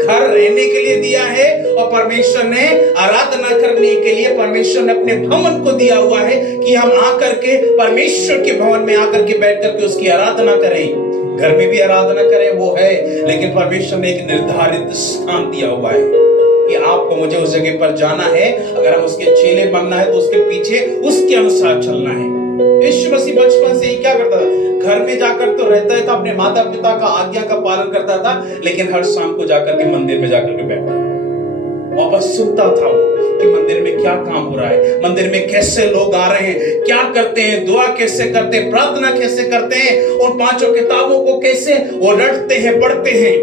घर रहने के लिए दिया है, और परमेश्वर ने आराधना करने के लिए परमेश्वर ने अपने भवन को दिया हुआ है कि हम आकर के परमेश्वर के भवन में आकर के बैठ करके उसकी आराधना करें। घर में भी आराधना करें, वो है, लेकिन परमेश्वर ने एक निर्धारित स्थान दिया हुआ है कि आपको मुझे उस जगह पर जाना है। अगर हम उसके चेले बनना है तो उसके पीछे उसके अनुसार चलना है। यीशु मसीह बचपन से ही क्या करता था, घर में जाकर तो रहता था, अपने माता पिता का आज्ञा का पालन करता था, लेकिन हर शाम को जाकर के मंदिर में जाकर के बैठता था, और बस सुनता था वो कि मंदिर में क्या काम हो रहा है, मंदिर में कैसे लोग आ रहे हैं, क्या करते हैं, दुआ कैसे करते हैं, प्रार्थना कैसे करते हैं, उन 5 किताबों को कैसे वो रटते हैं, पढ़ते हैं।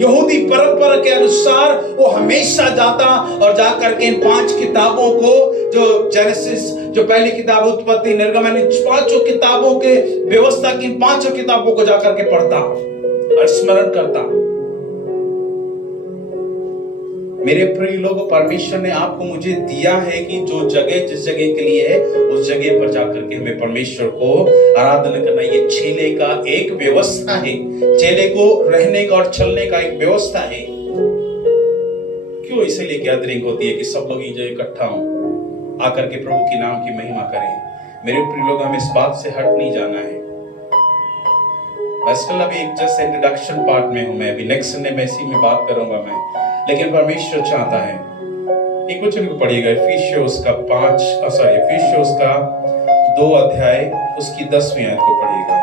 यहूदी परंपरा के अनुसार वो हमेशा जाता और जाकर के इन 5 किताबों को, जो जेनेसिस, जो पहली किताब उत्पत्ति, निर्गमन, इन 5 किताबों के व्यवस्था की 5 किताबों को जाकर के पढ़ता और स्मरण करता। मेरे प्रिय लोगों, परमेश्वर ने आपको मुझे दिया है कि जो जगह जिस जगह के लिए है, उस जगह पर जाकर के हमें परमेश्वर को आराधना करना। ये चेले का एक व्यवस्था है, चेले को रहने का और चलने का एक व्यवस्था है। क्यों इसीलिए गैदरिंग होती है कि सब लोग जो इकट्ठा हों, आकर के प्रभु के नाम की महिमा करें। मेरे प्रिय लोग, हमें इस बात से हट नहीं जाना है। आजकल अभी एक जस्ट इंट्रोडक्शन पार्ट में हूं मैं, अभी नेक्स्ट संडे में इसी में बात करूंगा मैं, लेकिन परमेश्वर चाहता है एक वचन को पढ़िएगा, एफिसियोस का 2 अध्याय उसकी 10वीं आयत को पढ़िएगा।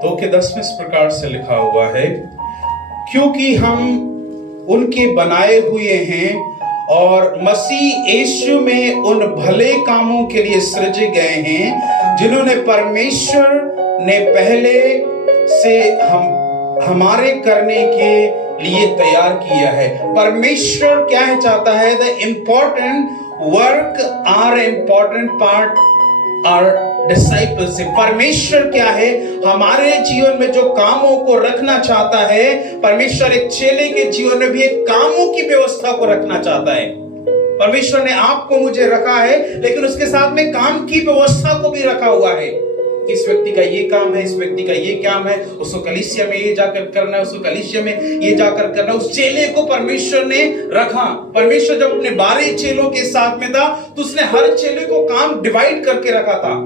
तो के 10 में इस प्रकार से लिखा हुआ है, क्योंकि हम उनके बनाए हुए हैं और मसीह यीशु में उन भले कामों के लिए सृजे गए हैं जिन्होंने परमेश्वर ने पहले से हमारे करने के लिए तैयार किया है। परमेश्वर क्या है चाहता है? The important work are important part are discipleship. परमेश्वर क्या है? हमारे जीवन में जो कामों को रखना चाहता है, परमेश्वर एक चेले के जीवन में भी एक कामों की व्यवस्था को रखना चाहता है। परमेश्वर ने आपको मुझे रखा है, लेकिन उसके साथ में काम की व्यवस्था को भी रखा हुआ है। इस व्यक्ति का ये काम है, इस व्यक्ति का ये काम है, उसको कलीसिया में ये जाकर करना है, उसको कलीसिया में ये जाकर करना है। उस चेले को परमेश्वर ने रखा। परमेश्वर जब अपने 12 चेलों के साथ में था तो उसने हर चेले को काम डिवाइड करके रखा था।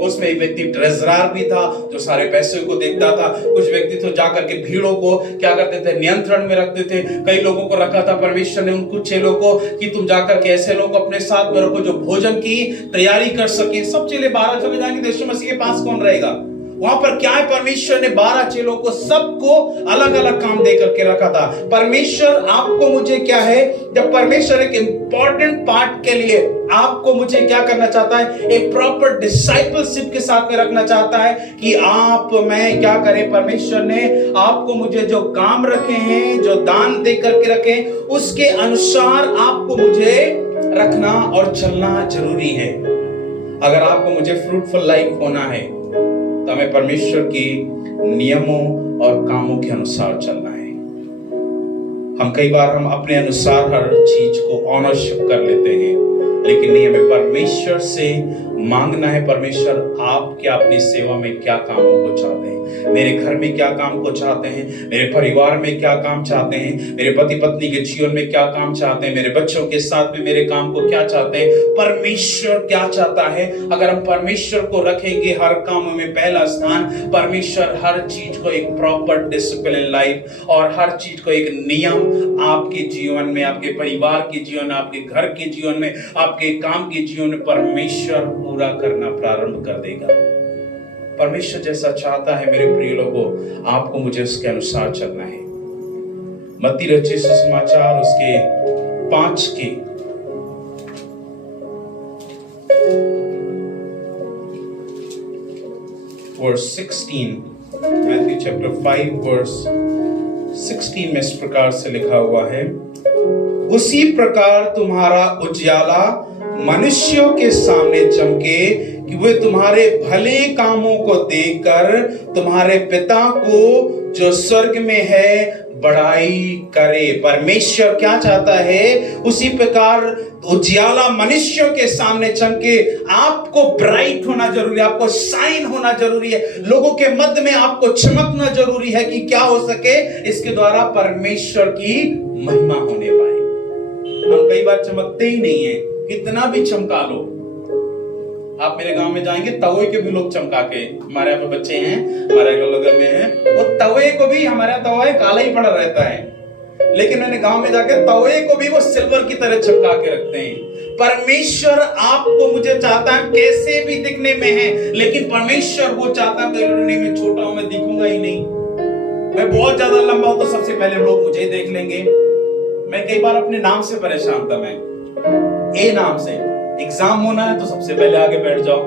उसमें एक व्यक्ति ट्रेजरर भी था जो सारे पैसे को देखता था। कुछ व्यक्ति तो जाकर के भीड़ों को क्या करते थे? नियंत्रण में रखते थे। कई लोगों को रखा था परमेश्वर ने उन कुछ चेलों को कि तुम जाकर के ऐसे लोग अपने साथ में रखो जो भोजन की तैयारी कर सके। सब चेले 12 चले जाएंगे, यीशु मसीह के पास कौन रहेगा? वहां पर क्या है? परमेश्वर ने 12 चेलों को सबको अलग अलग काम दे करके रखा था। परमेश्वर आपको मुझे क्या है? जब परमेश्वर एक इंपॉर्टेंट पार्ट के लिए आपको मुझे क्या करना चाहता है? एक प्रॉपर डिसाइपलशिप के साथ में रखना चाहता है कि आप मैं क्या करें। परमेश्वर ने आपको मुझे जो काम रखे हैं, जो दान दे करके रखे, उसके अनुसार आपको मुझे रखना और चलना जरूरी है। अगर आपको मुझे फ्रूटफुल लाइफ होना है तो हमें परमेश्वर के नियमों और कामों के अनुसार चलना है। हम कई बार अपने अनुसार हर चीज को ऑनरशिप कर लेते हैं, लेकिन नहीं, हमें परमेश्वर से मांगना है, परमेश्वर आप क्या अपनी सेवा में क्या कामों को चाहते हैं, मेरे घर में क्या काम को चाहते हैं, मेरे परिवार में क्या काम चाहते हैं, मेरे पति पत्नी के जीवन में क्या काम चाहते हैं, मेरे बच्चों के साथ में मेरे काम को क्या चाहते हैं, परमेश्वर क्या चाहता है। अगर हम परमेश्वर को रखेंगे हर काम में पहला स्थान, परमेश्वर हर चीज को एक प्रॉपर डिसिप्लिन लाइफ और हर चीज को एक नियम आपके जीवन में, आपके परिवार के जीवन में, आपके घर के जीवन में, आपके काम के जीवन में परमेश्वर पूरा करना प्रारंभ कर देगा। परमेश्वर जैसा चाहता है मेरे प्रिय लोगों, आपको मुझे उसके अनुसार चलना है। मत्ती रचित सुसमाचार उसके 5 के वर्स 16, मैथ्यू चैप्टर 5 वर्स 16 में इस प्रकार से लिखा हुआ है, उसी प्रकार तुम्हारा उजियाला मनुष्यों के सामने चमके कि वे तुम्हारे भले कामों को देखकर तुम्हारे पिता को जो स्वर्ग में है बड़ाई करे। परमेश्वर क्या चाहता है? उसी प्रकार उजियाला मनुष्यों के सामने चमके। आपको ब्राइट होना जरूरी है, आपको शाइन होना जरूरी है, लोगों के मध्य में आपको चमकना जरूरी है कि क्या हो सके, इसके द्वारा परमेश्वर की महिमा होने पाए। हम कई बार चमकते ही नहीं है, कितना भी चमका लो। आप मेरे गांव में जाएंगे, तवे के भी लोग चमका के, हमारे यहाँ पे बच्चे हैं, हमारे बगल में हैं, वो तवे को भी, हमारा तवा काला ही पड़ा रहता है, लेकिन मैंने गांव में जाकर तवे को भी वो सिल्वर की तरह चमका के रखते हैं। परमेश्वर आपको मुझे चाहता है, कैसे भी दिखने में है, लेकिन परमेश्वर वो चाहता है नहीं मैं छोटा हूं, मैं दिखूंगा ही नहीं, मैं बहुत ज्यादा लंबा हूं तो सबसे पहले लोग मुझे देख लेंगे। मैं कई बार अपने नाम से परेशान था, मैं ए नाम से, एग्जाम होना है तो सबसे पहले आगे बैठ जाओ,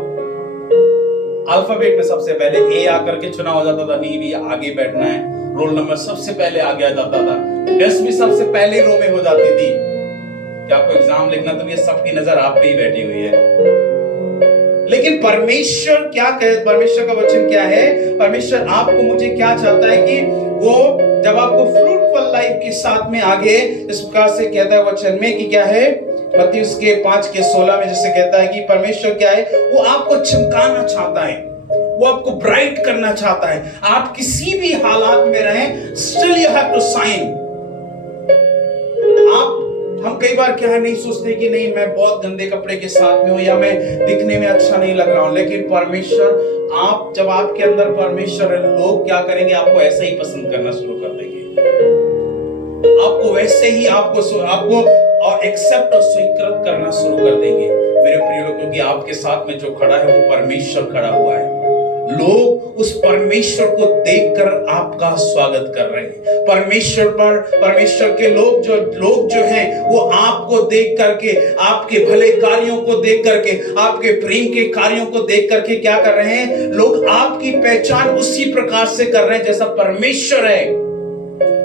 अल्फाबेट में सबसे पहले ए आकर के चुना हो जाता था, नहीं भी आगे बैठना है, रोल नंबर सबसे पहले आगे आ जाता था, डेस्क भी सबसे पहले रो में हो जाती थी कि आपको एग्जाम लिखना, तो ये सबकी नजर आप पे ही बैठी हुई है। लेकिन परमेश्वर क्या कहे, परमेश्वर का वचन क्या है? परमेश्वर आपको मुझे क्या चाहता है कि वो जब आपको फ्रूटफुल लाइफ के साथ में आगे इस प्रकार से कहता है वचन में कि क्या है, मत्ती उसके 5 के 16 में जैसे कहता है कि परमेश्वर क्या है, वो आपको चमकाना चाहता है, वो आपको ब्राइट करना चाहता है। आप किसी भी हालात में रहें, still you have to shine. हम कई बार क्या है, नहीं सोचते कि नहीं मैं बहुत गंदे कपड़े के साथ में हूं या मैं दिखने में अच्छा नहीं लग रहा हूं, लेकिन परमेश्वर आप जब आपके अंदर परमेश्वर है, लोग क्या करेंगे? आपको ऐसे ही पसंद करना शुरू कर देंगे, आपको वैसे ही आपको और एक्सेप्ट और स्वीकृत करना शुरू कर देंगे। मेरे प्रिय लोग, क्योंकि आपके साथ में जो खड़ा है वो परमेश्वर खड़ा हुआ है। लोग उस परमेश्वर को देखकर आपका स्वागत कर रहे हैं। परमेश्वर के लोग जो हैं वो आपको देख करके, आपके भले कार्यों को देख करके, आपके प्रेम के कार्यों को देख करके क्या कर रहे हैं? लोग आपकी पहचान उसी प्रकार से कर रहे हैं जैसा परमेश्वर है।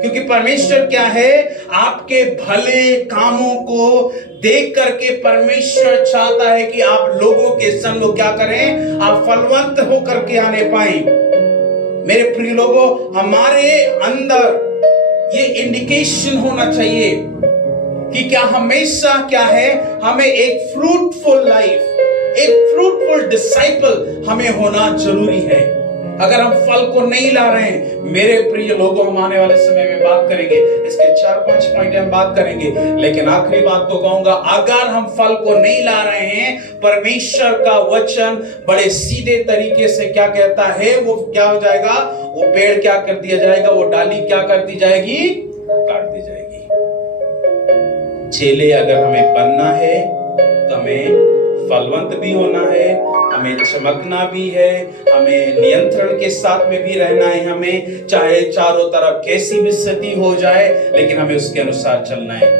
क्योंकि परमेश्वर क्या है? आपके भले कामों को देख करके परमेश्वर चाहता है कि आप लोगों के संग क्या करें? आप फलवंत होकर के आने पाए। मेरे प्रिय लोगों, हमारे अंदर ये इंडिकेशन होना चाहिए कि क्या हमेशा क्या है, हमें एक फ्रूटफुल लाइफ, एक फ्रूटफुल डिसाइपल हमें होना जरूरी है। अगर हम फल को नहीं ला रहे हैं, मेरे प्रिय लोगों, हम आने वाले समय में बात करेंगे, इसके 4-5 पॉइंट हम बात करेंगे, लेकिन आखिरी बात को कहूंगा, अगर हम फल को नहीं ला रहे हैं, परमेश्वर का वचन बड़े सीधे तरीके से क्या कहता है, वो क्या हो जाएगा? वो पेड़ क्या कर दिया जाएगा? वो डाली क्या कर दी जाएगी? काट दी जाएगी। चेले अगर हमें बनना है तो हमें फलवंत भी होना है, हमें चमकना भी है, हमें नियंत्रण के साथ में भी रहना है, हमें चाहे चारों तरफ कैसी भी स्थिति हो जाए, लेकिन हमें उसके अनुसार चलना है।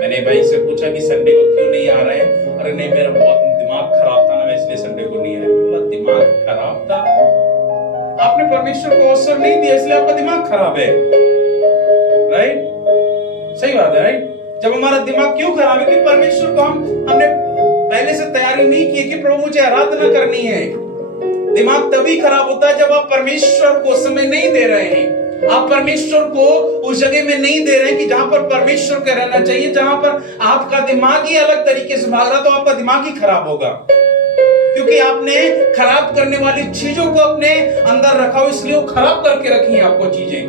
मैंने भाई से पूछा कि संडे को क्यों नहीं आ रहे हैं? अरे नहीं, मेरा बहुत दिमाग खराब था ना, मैं इसलिए संडे को नहीं आया। मतलब दिमाग खराब था? आपने परमेश्वर को अवसर नहीं दिया, इसलिए आपका दिमाग खराब है। राइट? सही बात है। राइट? जब हमारा दिमाग क्यों खराब है? कि परमेश्वर को हमने पहले से तैयारी नहीं की कि प्रभु मुझे आराधना करनी है। दिमाग तभी खराब होता है जब आप परमेश्वर को समय नहीं दे रहे हैं, आप परमेश्वर को उस जगह में नहीं दे रहे हैं कि जहां पर परमेश्वर का रहना चाहिए। जहां पर आपका दिमाग ही अलग तरीके से भाग रहा, तो आपका दिमाग ही खराब होगा, क्योंकि आपने खराब करने वाली चीजों को अपने अंदर रखा हो, इसलिए वो खराब करके रखी है आपको चीजें।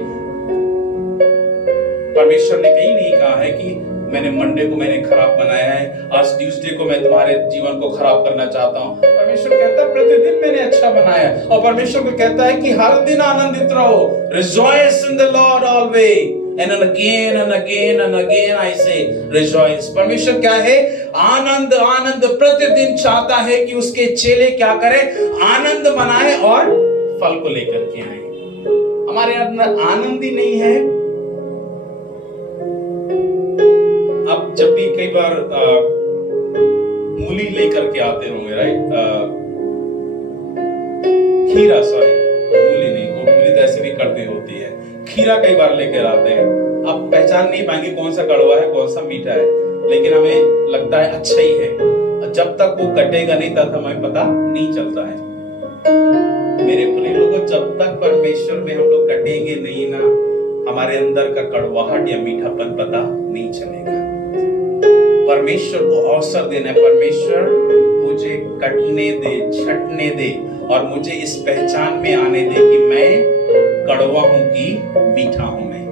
परमेश्वर ने कहीं नहीं कहा है कि मैंने मंडे को मैंने खराब बनाया है, आज ट्यूसडे को मैं तुम्हारे जीवन को खराब करना चाहता हूं। परमेश्वर कहता है प्रतिदिन मैंने अच्छा बनाया, और परमेश्वर को कहता है कि हर दिन आनंदित रहो। Rejoice in the Lord always, and again and again and again I say rejoice। परमेश्वर क्या है? आनंद आनंद प्रतिदिन चाहता है कि उसके चेले क्या करें? आनंद मनाए और फल को लेकर के आए। हमारे अंदर आनंद ही नहीं है। अब जब भी कई बार मूली लेकर के आते होंगे, राइट? खीरा, सॉरी, मूली नहीं, वो मूली तो ऐसे भी कड़वी होती है। खीरा कई बार लेकर आते हैं, आप पहचान नहीं पाएंगे कौन सा कड़वा है कौन सा मीठा है, लेकिन हमें लगता है अच्छा ही है। जब तक वो कटेगा नहीं तब हमें पता नहीं चलता है। मेरे प्रिय लोगों, जब तक परमेश्वर में हम लोग कटेंगे नहीं ना, हमारे अंदर का कड़वाहट या मीठापन पता नहीं चलेगा। परमेश्वर को अवसर देना है, परमेश्वर मुझे कटने दे, छटने दे, और मुझे इस पहचान में आने दे कि मैं कड़वा हूं कि मीठा हूं। मैं,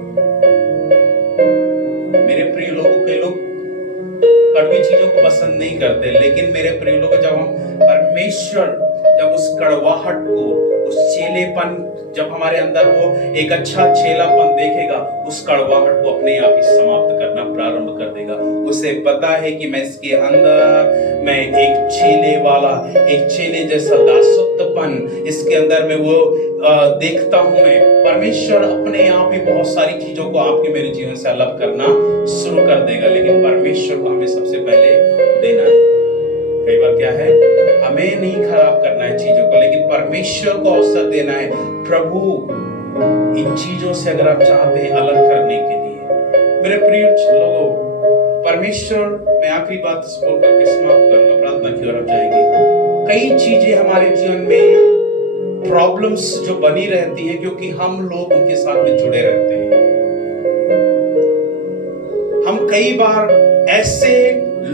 मेरे प्रिय लोगों, कई लोग कड़वी चीजों को पसंद नहीं करते, लेकिन मेरे प्रिय लोगों, जब हम परमेश्वर जब उस कड़वाहट को, उस चेलेपन, जब हमारे अंदर वो एक अच्छा चेलापन देखेगा, उस कड़वाहट को अपने आप ही समाप्त करना प्रारंभ कर देगा। उसे पता है कि मैं इसके अंदर मैं एक चेले वाला, एक चेले जैसा दासत्वपन इसके अंदर में वो देखता हूं। मैं, परमेश्वर अपने आप ही बहुत सारी चीजों को आपके मेरे जीवन से अलग करना शुरू कर देगा, लेकिन परमेश्वर को हमें सबसे पहले देना है। कई बार क्या है, हमें नहीं खराब करना है चीजों को, लेकिन परमेश्वर को अवसर देना है। प्रभु, इन चीजों से अगर आप चाहते हैं अलग करने के लिए, मेरे प्रिय लोगों, परमेश्वर, मैं आखिरी बात बोल करके समाप्त करूंगा, प्रार्थना की ओर जाएंगे। कई चीजें हमारे जीवन में प्रॉब्लम्स जो बनी रहती है, क्योंकि हम लोग उनके साथ में जुड़े रहते हैं। हम कई बार ऐसे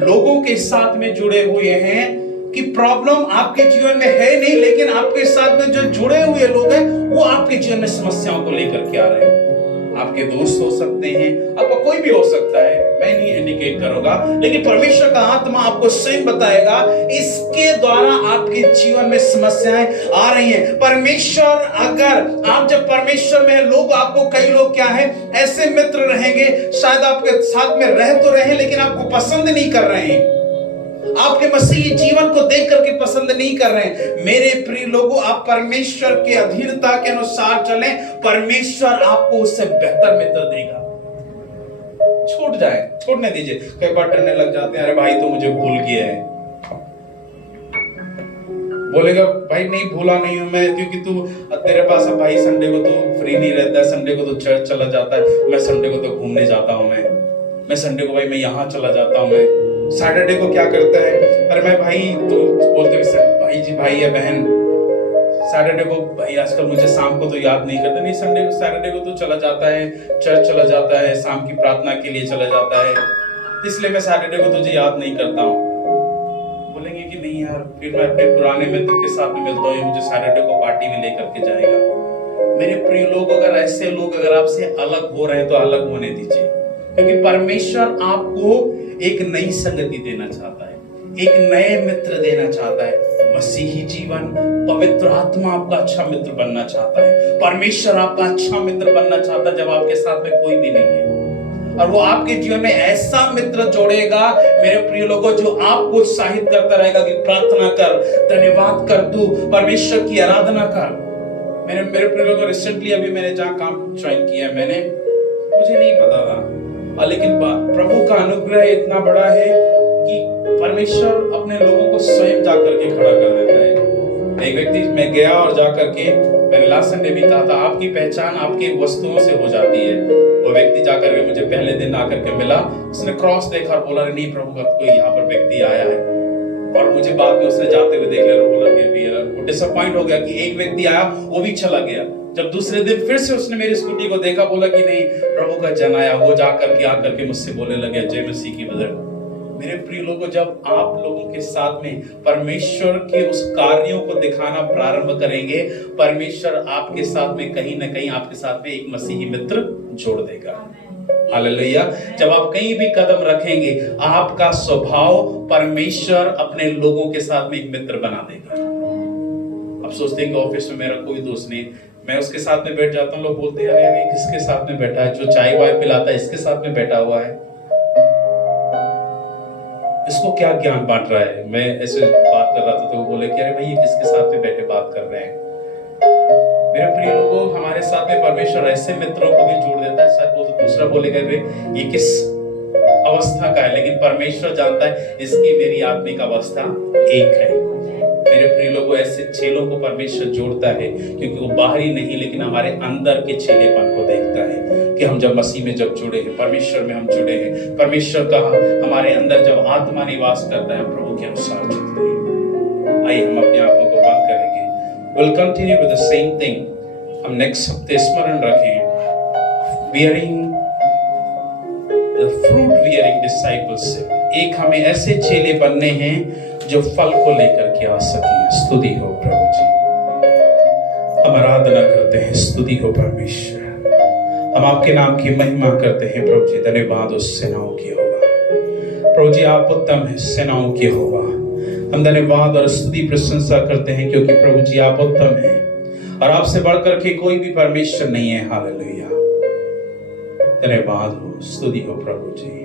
लोगों के साथ में जुड़े हुए हैं कि प्रॉब्लम आपके जीवन में है नहीं, लेकिन आपके साथ में जो जुड़े हुए लोग हैं वो आपके जीवन में समस्याओं को लेकर के आ रहे हैं। आपके दोस्त हो सकते हैं, आपका कोई भी हो सकता है, मैं नहीं इंडिकेट करूंगा, लेकिन परमेश्वर का आत्मा आपको स्वयं बताएगा इसके द्वारा आपके जीवन में समस्याएं आ रही हैं। परमेश्वर, अगर आप जब परमेश्वर में लोग, आपको कई लोग क्या है, ऐसे मित्र रहेंगे, शायद आपके साथ में रह तो रहे लेकिन आपको पसंद नहीं कर रहे हैं, आपके मसीही जीवन को देख करके पसंद नहीं कर रहे हैं। मेरे प्रिय लोगों, आप परमेश्वर के अधीनता के अनुसार चलें, परमेश्वर आपको उससे बेहतर मित्र देगा। छोड़ने दीजिए। कई बार डरने लग जाते हैं, अरे भाई तो मुझे भूल गया है। बोलेगा भाई नहीं भूला नहीं हूं मैं, क्योंकि तू, तेरे पास भाई संडे को तो फ्री नहीं रहता, संडे को तो चर्च चला जाता है, मैं संडे को तो घूमने जाता हूं, मैं संडे को भाई मैं यहाँ चला जाता हूं, मैं सैटरडे को क्या करता है, अरे मैं भाई तो बोलते भाई जी, भाई या बहन, सैटरडे को भाई आजकल मुझे शाम को तो याद नहीं करता, नहीं संडे को सैटरडे को तो चला जाता है, चर्च चला जाता है, शाम की प्रार्थना के लिए चला जाता है, इसलिए मैं सैटरडे को तुझे याद नहीं करता हूँ। बोलेंगे कि नहीं यार, फिर मैं अपने पुराने मित्र के साथ में मिलता हूँ, मुझे सैटरडे को पार्टी में लेकर के जाएगा। मेरे प्रिय लोग, अगर ऐसे लोग अगर आपसे अलग हो रहे हैं तो अलग होने दीजिए, क्योंकि परमेश्वर आपको एक नई संगति देना चाहता है, एक नए मित्र देना चाहता है। मसीही जीवन, पवित्र आत्मा आपका अच्छा मित्र बनना चाहता है, परमेश्वर आपका अच्छा मित्र बनना चाहता है जब आपके साथ में कोई भी नहीं है, और वो आपके जीवन में ऐसा मित्र जोड़ेगा मेरे प्रिय लोगों, जो आपको उत्साहित करता रहेगा कि प्रार्थना कर, धन्यवाद कर, तू परमेश्वर की आराधना कर। मेरे प्रिय लोगों, रिसेंटली अभी मैंने जहाँ काम ज्वाइन किया, मुझे नहीं पता था, लेकिन प्रभु का अनुग्रह इतना बड़ा है कि परमेश्वर अपने लोगों को स्वयं जाकर के खड़ा कर देता है। एक व्यक्ति में गया और जाकर के, मैंने लास्ट संडे भी कहा था, आपकी पहचान आपके वस्तुओं से हो जाती है। वो व्यक्ति जाकर के मुझे पहले दिन आकर के मिला, उसने क्रॉस देखा और बोला नहीं प्रभु का कोई यहाँ पर व्यक्ति आया है, और मुझे बाद में उसने जाते हुए देख लिया, बोला कि डिसअपॉइंट हो गया कि एक व्यक्ति आया वो भी चला गया। जब दूसरे दिन फिर से उसने मेरी स्कूटी को देखा, बोला कि नहीं प्रभु का जन आया, वो जाकर के आकर के मुझसे बोलने लगे जय मसीह की वजह। मेरे प्रिय लोगों, जब आप लोगों के साथ में परमेश्वर के उस कार्यों को दिखाना प्रारंभ करेंगे, परमेश्वर आपके साथ में कहीं ना कहीं आपके साथ में एक मसीही मित्र जोड़ देगा। हालेलुया। जब आप कहीं भी कदम रखेंगे, आपका स्वभाव परमेश्वर अपने लोगों के साथ में एक मित्र बना देगा। अब सोचते हैं कि ऑफिस में मेरा कोई दोस्त नहीं, मैं उसके साथ में बैठ जाता हूँ, लोग बोलते हैं अरे किसके साथ में बैठा है, जो चाय वाय पिलाता है इसके साथ में बैठा हुआ है, इसको क्या ज्ञान बांट रहा है। मैं ऐसे बात कर रहा था तो वो बोले कि अरे भाई ये किसके साथ में बैठे बात कर रहे हैं। मेरे प्रिय लोगों, हमारे साथ में परमेश्वर ऐसे मित्रों को भी जोड़ देता है, शायद वो तो दूसरा बोलेगा रे ये किस अवस्था का है, लेकिन परमेश्वर जानता है इसकी मेरी आत्मिक अवस्था एक है। मेरे प्रिय लोगों, ऐसे चेलों को परमेश्वर जोड़ता है क्योंकि वो बाहरी नहीं लेकिन हमारे अंदर के चेलेपन को देखता है कि हम जब मसीह में जब जुड़े हैं, परमेश्वर में हम जुड़े हैं, परमेश्वर का हमारे अंदर जब आत्मा निवास करता है, प्रभु के अनुसार चलते हैं। आइए हम अपनी आंखों को बंद करेंगे। We'll continue with the same thing। हम नेक्स्ट हफ्ते स्मरण रखें bearing the fruit bearing discipleship। एक हमें ऐसे चेले बनने हैं जो फल को लेकर के आ सके। स्तुति हो प्रभु जी, हम आराधना करते हैं, स्तुति हो परमेश्वर, हम आपके नाम की महिमा करते हैं प्रभु जी। धन्यवाद उस सेनाओं की होगा प्रभु जी, आप उत्तम है, सेनाओं की होगा। हम धन्यवाद और स्तुति प्रशंसा करते हैं क्योंकि प्रभु जी आप उत्तम हैं और आपसे बढ़कर के कोई भी परमेश्वर नहीं है। हालेलुया, धन्यवाद हो, स्तुति हो प्रभु जी।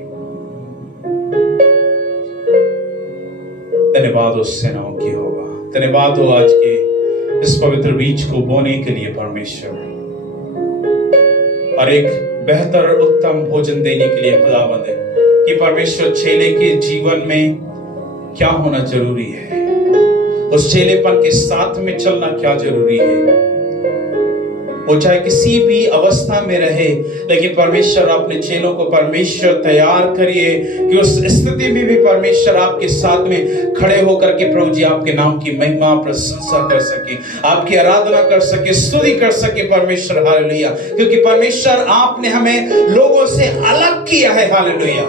धन्यवाद उस सेनाओं की होगा। धन्यवाद हो आज के इस पवित्र बीज को बोने के लिए परमेश्वर, और एक बेहतर उत्तम भोजन देने के लिए खुदावंद है कि परमेश्वर चेले के जीवन में क्या होना जरूरी है, उस चेलेपन के साथ में चलना क्या जरूरी है। वो चाहे किसी भी अवस्था में रहे, लेकिन परमेश्वर अपने चेलों को परमेश्वर तैयार करिए कि उस स्थिति में भी परमेश्वर आपके साथ में खड़े होकर के प्रभु जी आपके नाम की महिमा प्रशंसा कर सके, आपकी आराधना कर सके, स्तुति कर सके परमेश्वर। हालेलुया, क्योंकि परमेश्वर आपने हमें लोगों से अलग किया है। हालेलुया,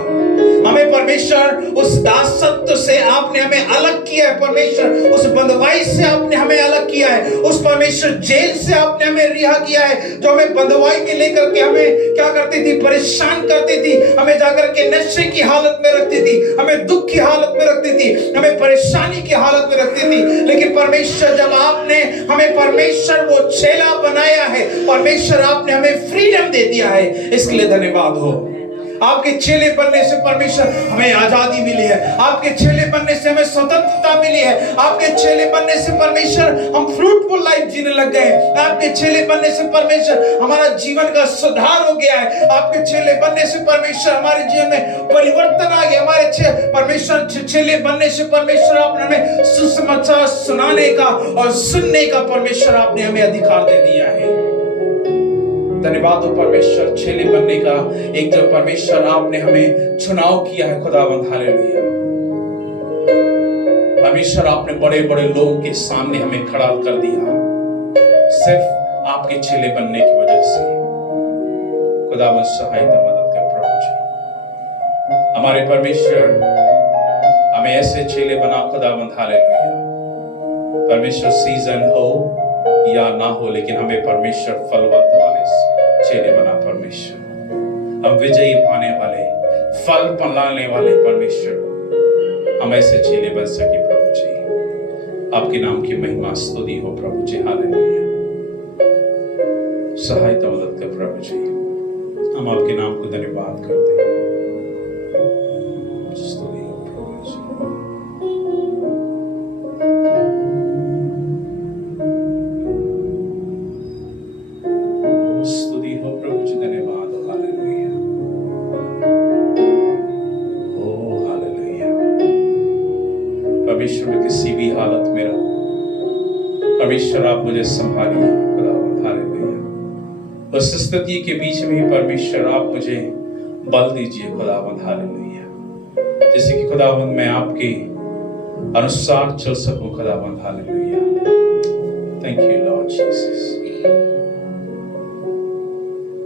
हमें परमेश्वर उस दासत्व से आपने हमें अलग किया है। परमेश्वर उस बंधुआई से आपने हमें अलग किया है। उस परमेश्वर जेल से आपने हमें रिहा किया है, जो हमें बंधुआई में लेकर के हमें क्या करती थी, परेशान करती थी, हमें जाकर के नशे की हालत में रखती थी, हमें दुख की हालत में रखती थी, हमें परेशानी की हालत में रखती थी। लेकिन परमेश्वर जब आपने हमें परमेश्वर वो चेला बनाया है, परमेश्वर आपने हमें फ्रीडम दे दिया है, इसके लिए धन्यवाद हो। आपके चेले बनने से परमेश्वर हमें आजादी मिली है। आपके चेले बनने से हमें स्वतंत्रता मिली है। आपके चेले बनने से परमेश्वर हम फ्रूटफुल लाइफ जीने लग गए। आपके चेले बनने से परमेश्वर हमारा जीवन का सुधार हो गया है। आपके चेले बनने से परमेश्वर हमारे जीवन में परिवर्तन आ गया। हमारे परमेश्वर चेले बनने से परमेश्वर आपने हमें सुसमाचार सुनाने का और सुनने का परमेश्वर आपने हमें अधिकार दे दिया है। धन्यवाद हो परमेश्वर, चेले बनने का एक जो परमेश्वर आपने हमें चुनाव किया है खुदावंद, हालेलुया। परमेश्वर आपने बड़े बड़े लोगों के सामने हमें खड़ा कर दिया, सिर्फ आपके चेले बनने की वजह से। खुदावंद सहायता मदद कर प्रभु जी। हमारे परमेश्वर हमें ऐसे चेले बना खुदावंद, हालेलुया। परमेश्वर सीजन हो या ना हो, लेकिन हमें परमेश्वर फलवंत वाले चेले बना परमेश्वर। हम विजयी पाने वाले, फल पलाने वाले परमेश्वर, हम ऐसे चेले बन सके प्रभु जी। आपके नाम की महिमा स्तुति हो प्रभु जी, हालेलुया। सहायता मदद कर प्रभु जी। हम आपके नाम को धन्यवाद करते हैं। स्तुति हो प्रभु जी। परमेश्वर में किसी भी हालत में रहो, परमेश्वर आप मुझे संभालिए खुदावंद, हालेलुया। उस स्थिति के बीच में ही परमेश्वर आप मुझे बल दीजिए खुदावंद, हालेलुया, जिससे कि खुदावंद मैं आपके अनुसार चल सकूं खुदावंद, hallelujah. Thank you lord Jesus,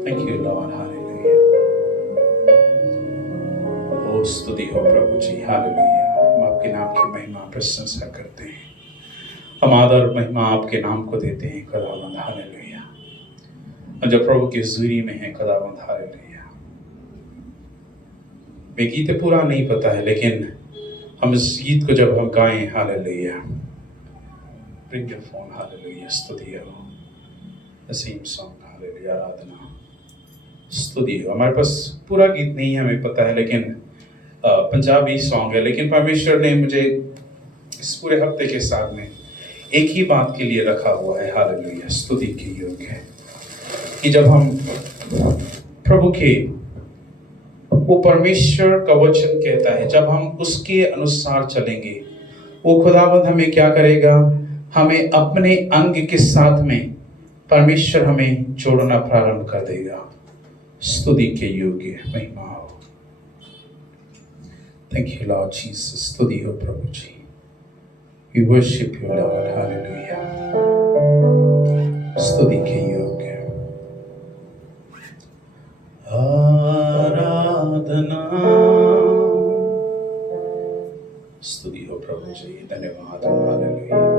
thank you lord, hallelujah. ओ स्तुति हो प्रभु जी, हालेलुया। आपके नाम की महिमा प्रशंसा करते हैं, हम आदर और महिमा आपके नाम को देते हैं खुदावंद, हालेलुया। हम जब प्रभु की हुजूरी में हैं खुदावंद, हालेलुया। वे गीत पूरा नहीं पता है, लेकिन हम इस गीत को जब हम गाएं, hallelujah, bring your phone, hallelujah, स्तुति हो, नसीम सॉन्ग, हालेलुया, आराधना, स्तुति हो। हमारे पास पूरा गीत नहीं है, हमें पता है, लेकिन पंजाबी सॉन्ग है, लेकिन परमेश्वर ने मुझे इस पूरे हफ्ते के साथ में एक ही बात के लिए रखा हुआ है, हालेलुया, स्तुति के योग्य है, कि जब हम प्रभु के वो परमेश्वर का वचन कहता है, जब हम उसके अनुसार चलेंगे, वो खुदावंद हमें क्या करेगा, हमें अपने अंग के साथ में परमेश्वर हमें जोड़ना प्रारंभ कर देगा। स्तुति के योग्य महिमा हो। Thank you, Lord Jesus. स्तुति हो प्रभु जी। We worship you, Lord. Hallelujah. स्तुति के योग्य आराधना, स्तुति हो प्रभु जी। धन्यवाद, हालेलुया।